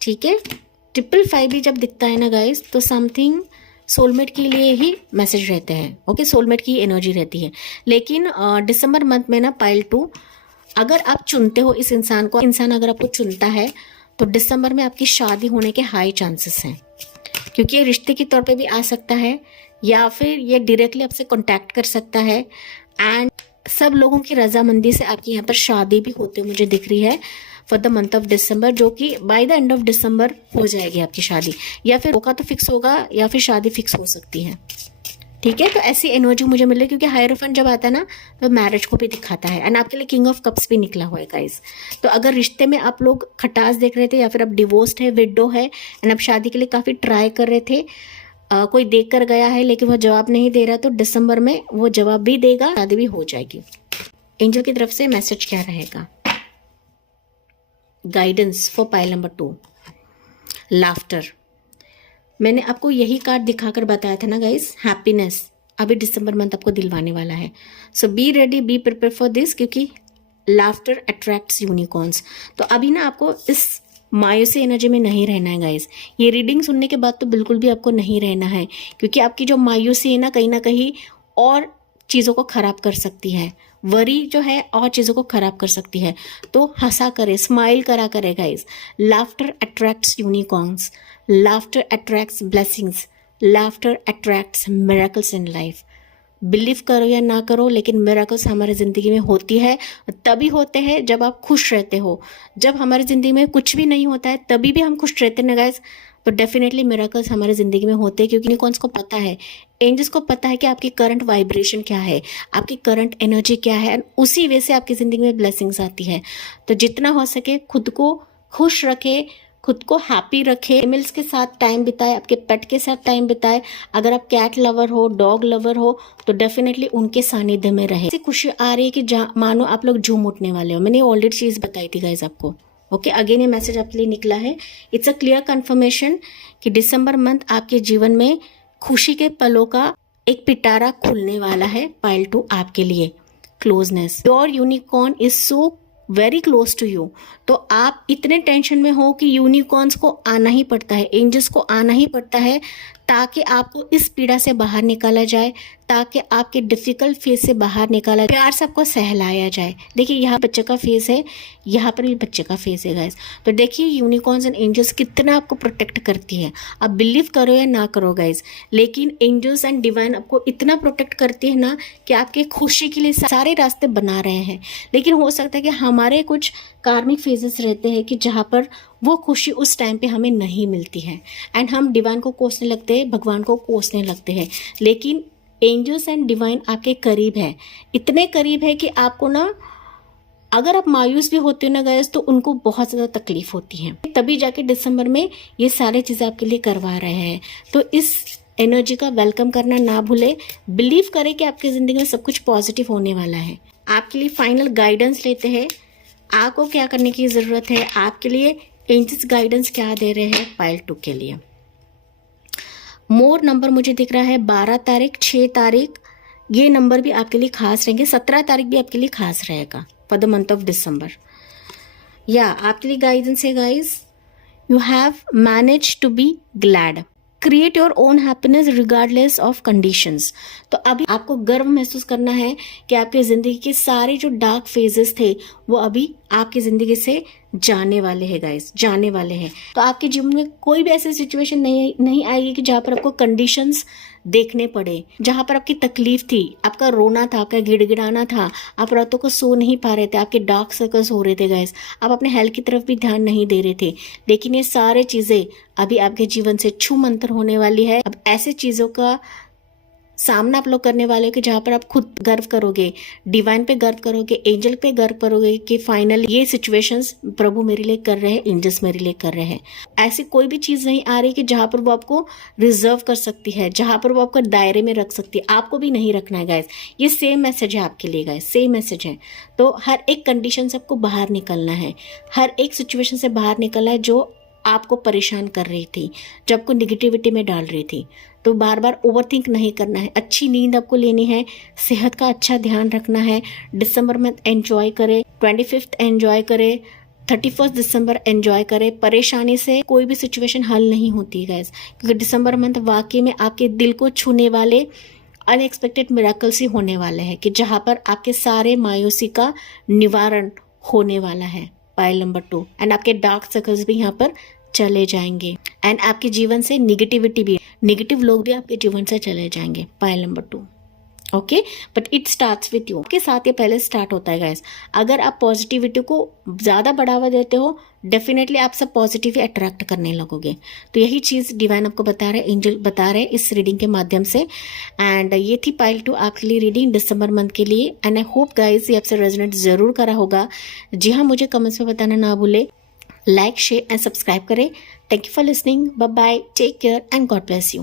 ठीक है, 555 भी जब दिखता है ना गाइज, तो समथिंग सोलमेट के लिए ही मैसेज रहते हैं। ओके, सोलमेट की एनर्जी रहती है। लेकिन दिसंबर मंथ में ना पायल 2, अगर आप चुनते हो इस इंसान को, इंसान अगर आपको चुनता है, तो दिसंबर में आपकी शादी होने के हाई चांसेस हैं, क्योंकि ये रिश्ते के तौर पे भी आ सकता है, या फिर ये डायरेक्टली आपसे कांटेक्ट कर सकता है, एंड सब लोगों की रजामंदी से आपकी यहाँ पर शादी भी होते मुझे दिख रही है फॉर द मंथ ऑफ दिसंबर, जो कि by the end of December हो जाएगी आपकी शादी, या फिर मौका तो फिक्स होगा, या फिर शादी फिक्स हो सकती है। ठीक है, तो ऐसी एनर्जी मुझे मिल रही है, क्योंकि हायरोफेंट जब आता है ना, तो मैरिज को भी दिखाता है, एंड आपके लिए किंग ऑफ कप्स भी निकला हुआ है गाइस। तो अगर रिश्ते में आप लोग खटास देख रहे थे, या फिर आप डिवोर्स्ड है, विडो है, एंड आप शादी के लिए काफ़ी ट्राई कर रहे थे, कोई देख कर गया है लेकिन वो जवाब नहीं दे रहा, तो दिसंबर में वो जवाब भी देगा, शादी भी हो जाएगी। एंजल की तरफ से मैसेज क्या रहेगा? Guidance for pile number 2, laughter. मैंने आपको यही कार्ड दिखाकर बताया था ना गाइस, हैप्पीनेस अभी दिसंबर मंथ आपको दिलवाने वाला है। So be ready, be prepare for this, क्योंकि लाफ्टर अट्रैक्ट्स यूनिकॉर्न्स। तो अभी ना आपको इस मायूसी एनर्जी में नहीं रहना है गाइस। ये रीडिंग सुनने के बाद तो बिल्कुल भी आपको नहीं रहना है, क्योंकि आपकी जो मायूसी है ना कहीं और चीज़ों को ख़राब कर सकती है। वरी जो है और चीज़ों को ख़राब कर सकती है। तो हंसा करे, स्माइल करा करे guys. Laughter attracts unicorns, laughter attracts blessings, laughter attracts miracles in life. Believe करो या ना करो, लेकिन मिरेकल्स हमारी ज़िंदगी में होती है, तभी होते हैं जब आप खुश रहते हो। जब हमारी ज़िंदगी में कुछ भी नहीं होता है, तभी भी हम खुश रहते हैं ना गाइस, तो डेफिनेटली मिरेकल्स हमारी ज़िंदगी में होते हैं, क्योंकि यूनिकॉर्न्स को पता है, एंजल्स को पता है कि आपकी करंट वाइब्रेशन क्या है, आपकी करंट एनर्जी क्या है, और उसी वे से आपकी ज़िंदगी में ब्लेसिंग्स आती है। तो जितना हो सके खुद को खुश रखे, खुद को हैप्पी रखे, एनिमल्स के साथ टाइम बिताए, आपके पेट के साथ टाइम बिताए। अगर आप कैट लवर हो, डॉग लवर हो, तो डेफिनेटली उनके सानिध्य में रहे। ऐसी खुशी आ रही है कि मानो आप लोग झूम उठने वाले हो। मैंने ऑलरेडी चीज़ बताई थी गाइज आपको। ओके, अगेन ये मैसेज आपके लिए निकला है। इट्स अ क्लियर कन्फर्मेशन कि दिसंबर मंथ आपके जीवन में खुशी के पलों का एक पिटारा खुलने वाला है पाइल 2 आपके लिए। Closeness, your unicorn is so very close to you. तो आप इतने टेंशन में हो कि यूनिकॉर्न्स को आना ही पड़ता है, एंजल्स को आना ही पड़ता है ताकि आपको इस पीड़ा से बाहर निकाला जाए, ताकि आपके डिफिकल्ट फेज से बाहर निकाला जाए, प्यार से आपको सहलाया जाए। देखिए यहाँ बच्चे का फेस है, यहाँ पर भी बच्चे का फेस है गाइस। तो देखिए यूनिकॉर्न्स एंड एंजल्स कितना आपको प्रोटेक्ट करती है। आप बिलीव करो या ना करो गाइस, लेकिन एंजल्स एंड डिवाइन आपको इतना प्रोटेक्ट करती है ना कि आपके खुशी के लिए सारे रास्ते बना रहे हैं। लेकिन हो सकता है कि हमारे कुछ कार्मिक फेजेस रहते हैं कि जहाँ पर वो खुशी उस टाइम पे हमें नहीं मिलती है एंड हम डिवाइन को कोसने लगते हैं, भगवान को कोसने लगते हैं। लेकिन एंजल्स एंड डिवाइन आपके करीब है, इतने करीब है कि आपको ना, अगर आप मायूस भी होते हो ना गाइस, तो उनको बहुत ज़्यादा तकलीफ होती है। तभी जाके दिसंबर में ये सारी चीज़ें आपके लिए करवा रहे हैं। तो इस एनर्जी का वेलकम करना ना भूले, बिलीव करें कि आपकी ज़िंदगी में सब कुछ पॉजिटिव होने वाला है। आपके लिए फाइनल गाइडेंस लेते हैं, आपको क्या करने की ज़रूरत है, आपके लिए एंजल्स गाइडेंस क्या दे रहे हैं पाइल 2 के लिए। मोर नंबर मुझे दिख रहा है 12 तारीख, 6 तारीख, ये नंबर भी आपके लिए खास रहेंगे। 17 तारीख भी आपके लिए खास रहेगा for the month of December. या आपके लिए गाइडेंस है guys, you have manage to be glad, create your own happiness regardless of conditions. तो अभी आपको गर्व महसूस करना है कि आपकी ज़िंदगी के सारे जो डार्क फेजेस थे वो अभी आपकी ज़िंदगी से जाने वाले हैं गाइस, जाने वाले हैं। तो आपके जीवन में कोई भी ऐसी सिचुएशन नहीं आएगी कि जहाँ पर आपको कंडीशंस देखने पड़े, जहाँ पर आपकी तकलीफ थी, आपका रोना था, आपका गिड़गिड़ाना था, आप रातों को सो नहीं पा रहे थे, आपके डार्क सर्कल्स हो रहे थे गाइस, आप अपने हेल्थ की तरफ भी ध्यान नहीं दे रहे थे। लेकिन ये सारे चीज़ें अभी आपके जीवन से छू मंतर होने वाली है। अब ऐसे चीज़ों का सामना आप लोग करने वाले हो कि जहाँ पर आप खुद गर्व करोगे, डिवाइन पे गर्व करोगे, एंजल पे गर्व करोगे कि फाइनल ये सिचुएशंस प्रभु मेरे लिए कर रहे हैं, एंजल्स मेरे लिए कर रहे हैं। ऐसी कोई भी चीज़ नहीं आ रही कि जहाँ पर वो आपको रिजर्व कर सकती है, जहाँ पर वो आपको दायरे में रख सकती है। आपको भी नहीं रखना है गाइस। ये सेम मैसेज है आपके लिए गाइस, सेम मैसेज है। तो हर एक कंडीशन से आपको बाहर निकलना है, हर एक सिचुएशन से बाहर निकलना है जो आपको परेशान कर रही थी, जो आपको निगेटिविटी में डाल रही थी। तो बार बार ओवरथिंक नहीं करना है, अच्छी नींद आपको लेनी है, सेहत का अच्छा ध्यान रखना है। दिसंबर में एंजॉय करें, 25 एंजॉय करें, 31 दिसंबर एंजॉय करें। परेशानी से कोई भी सिचुएशन हल नहीं होती गाइस, क्योंकि दिसंबर मंथ वाकई में आपके दिल को छूने वाले अनएक्सपेक्टेड मिरेकल्स ही होने वाले हैं कि जहाँ पर आपके सारे मायूसी का निवारण होने वाला है। पाइल नंबर 2 एंड आपके डार्क सर्कल्स भी यहाँ पर चले जाएंगे एंड आपके जीवन से निगेटिविटी भी, नेगेटिव लोग भी आपके जीवन से चले जाएंगे। Pile number 2 okay, but it starts with you. आपके साथ ये पहले स्टार्ट होता है गाइस। अगर आप पॉजिटिविटी को ज़्यादा बढ़ावा देते हो, डेफिनेटली आप सब पॉजिटिव अट्रैक्ट करने लगोगे। तो यही चीज़ डिवाइन आपको बता रहे हैं, एंजल बता रहे हैं इस रीडिंग के माध्यम से। एंड ये थी पाइल 2 आपके लिए रीडिंग दिसंबर मंथ के लिए। एंड आई होप गाइस ये आपसे रेजोनेट जरूर करा होगा। जी हाँ, मुझे कमेंट्स में बताना ना भूले। लाइक, शेयर एंड सब्सक्राइब करें। Thank you for listening. Bye bye, take care and God bless you.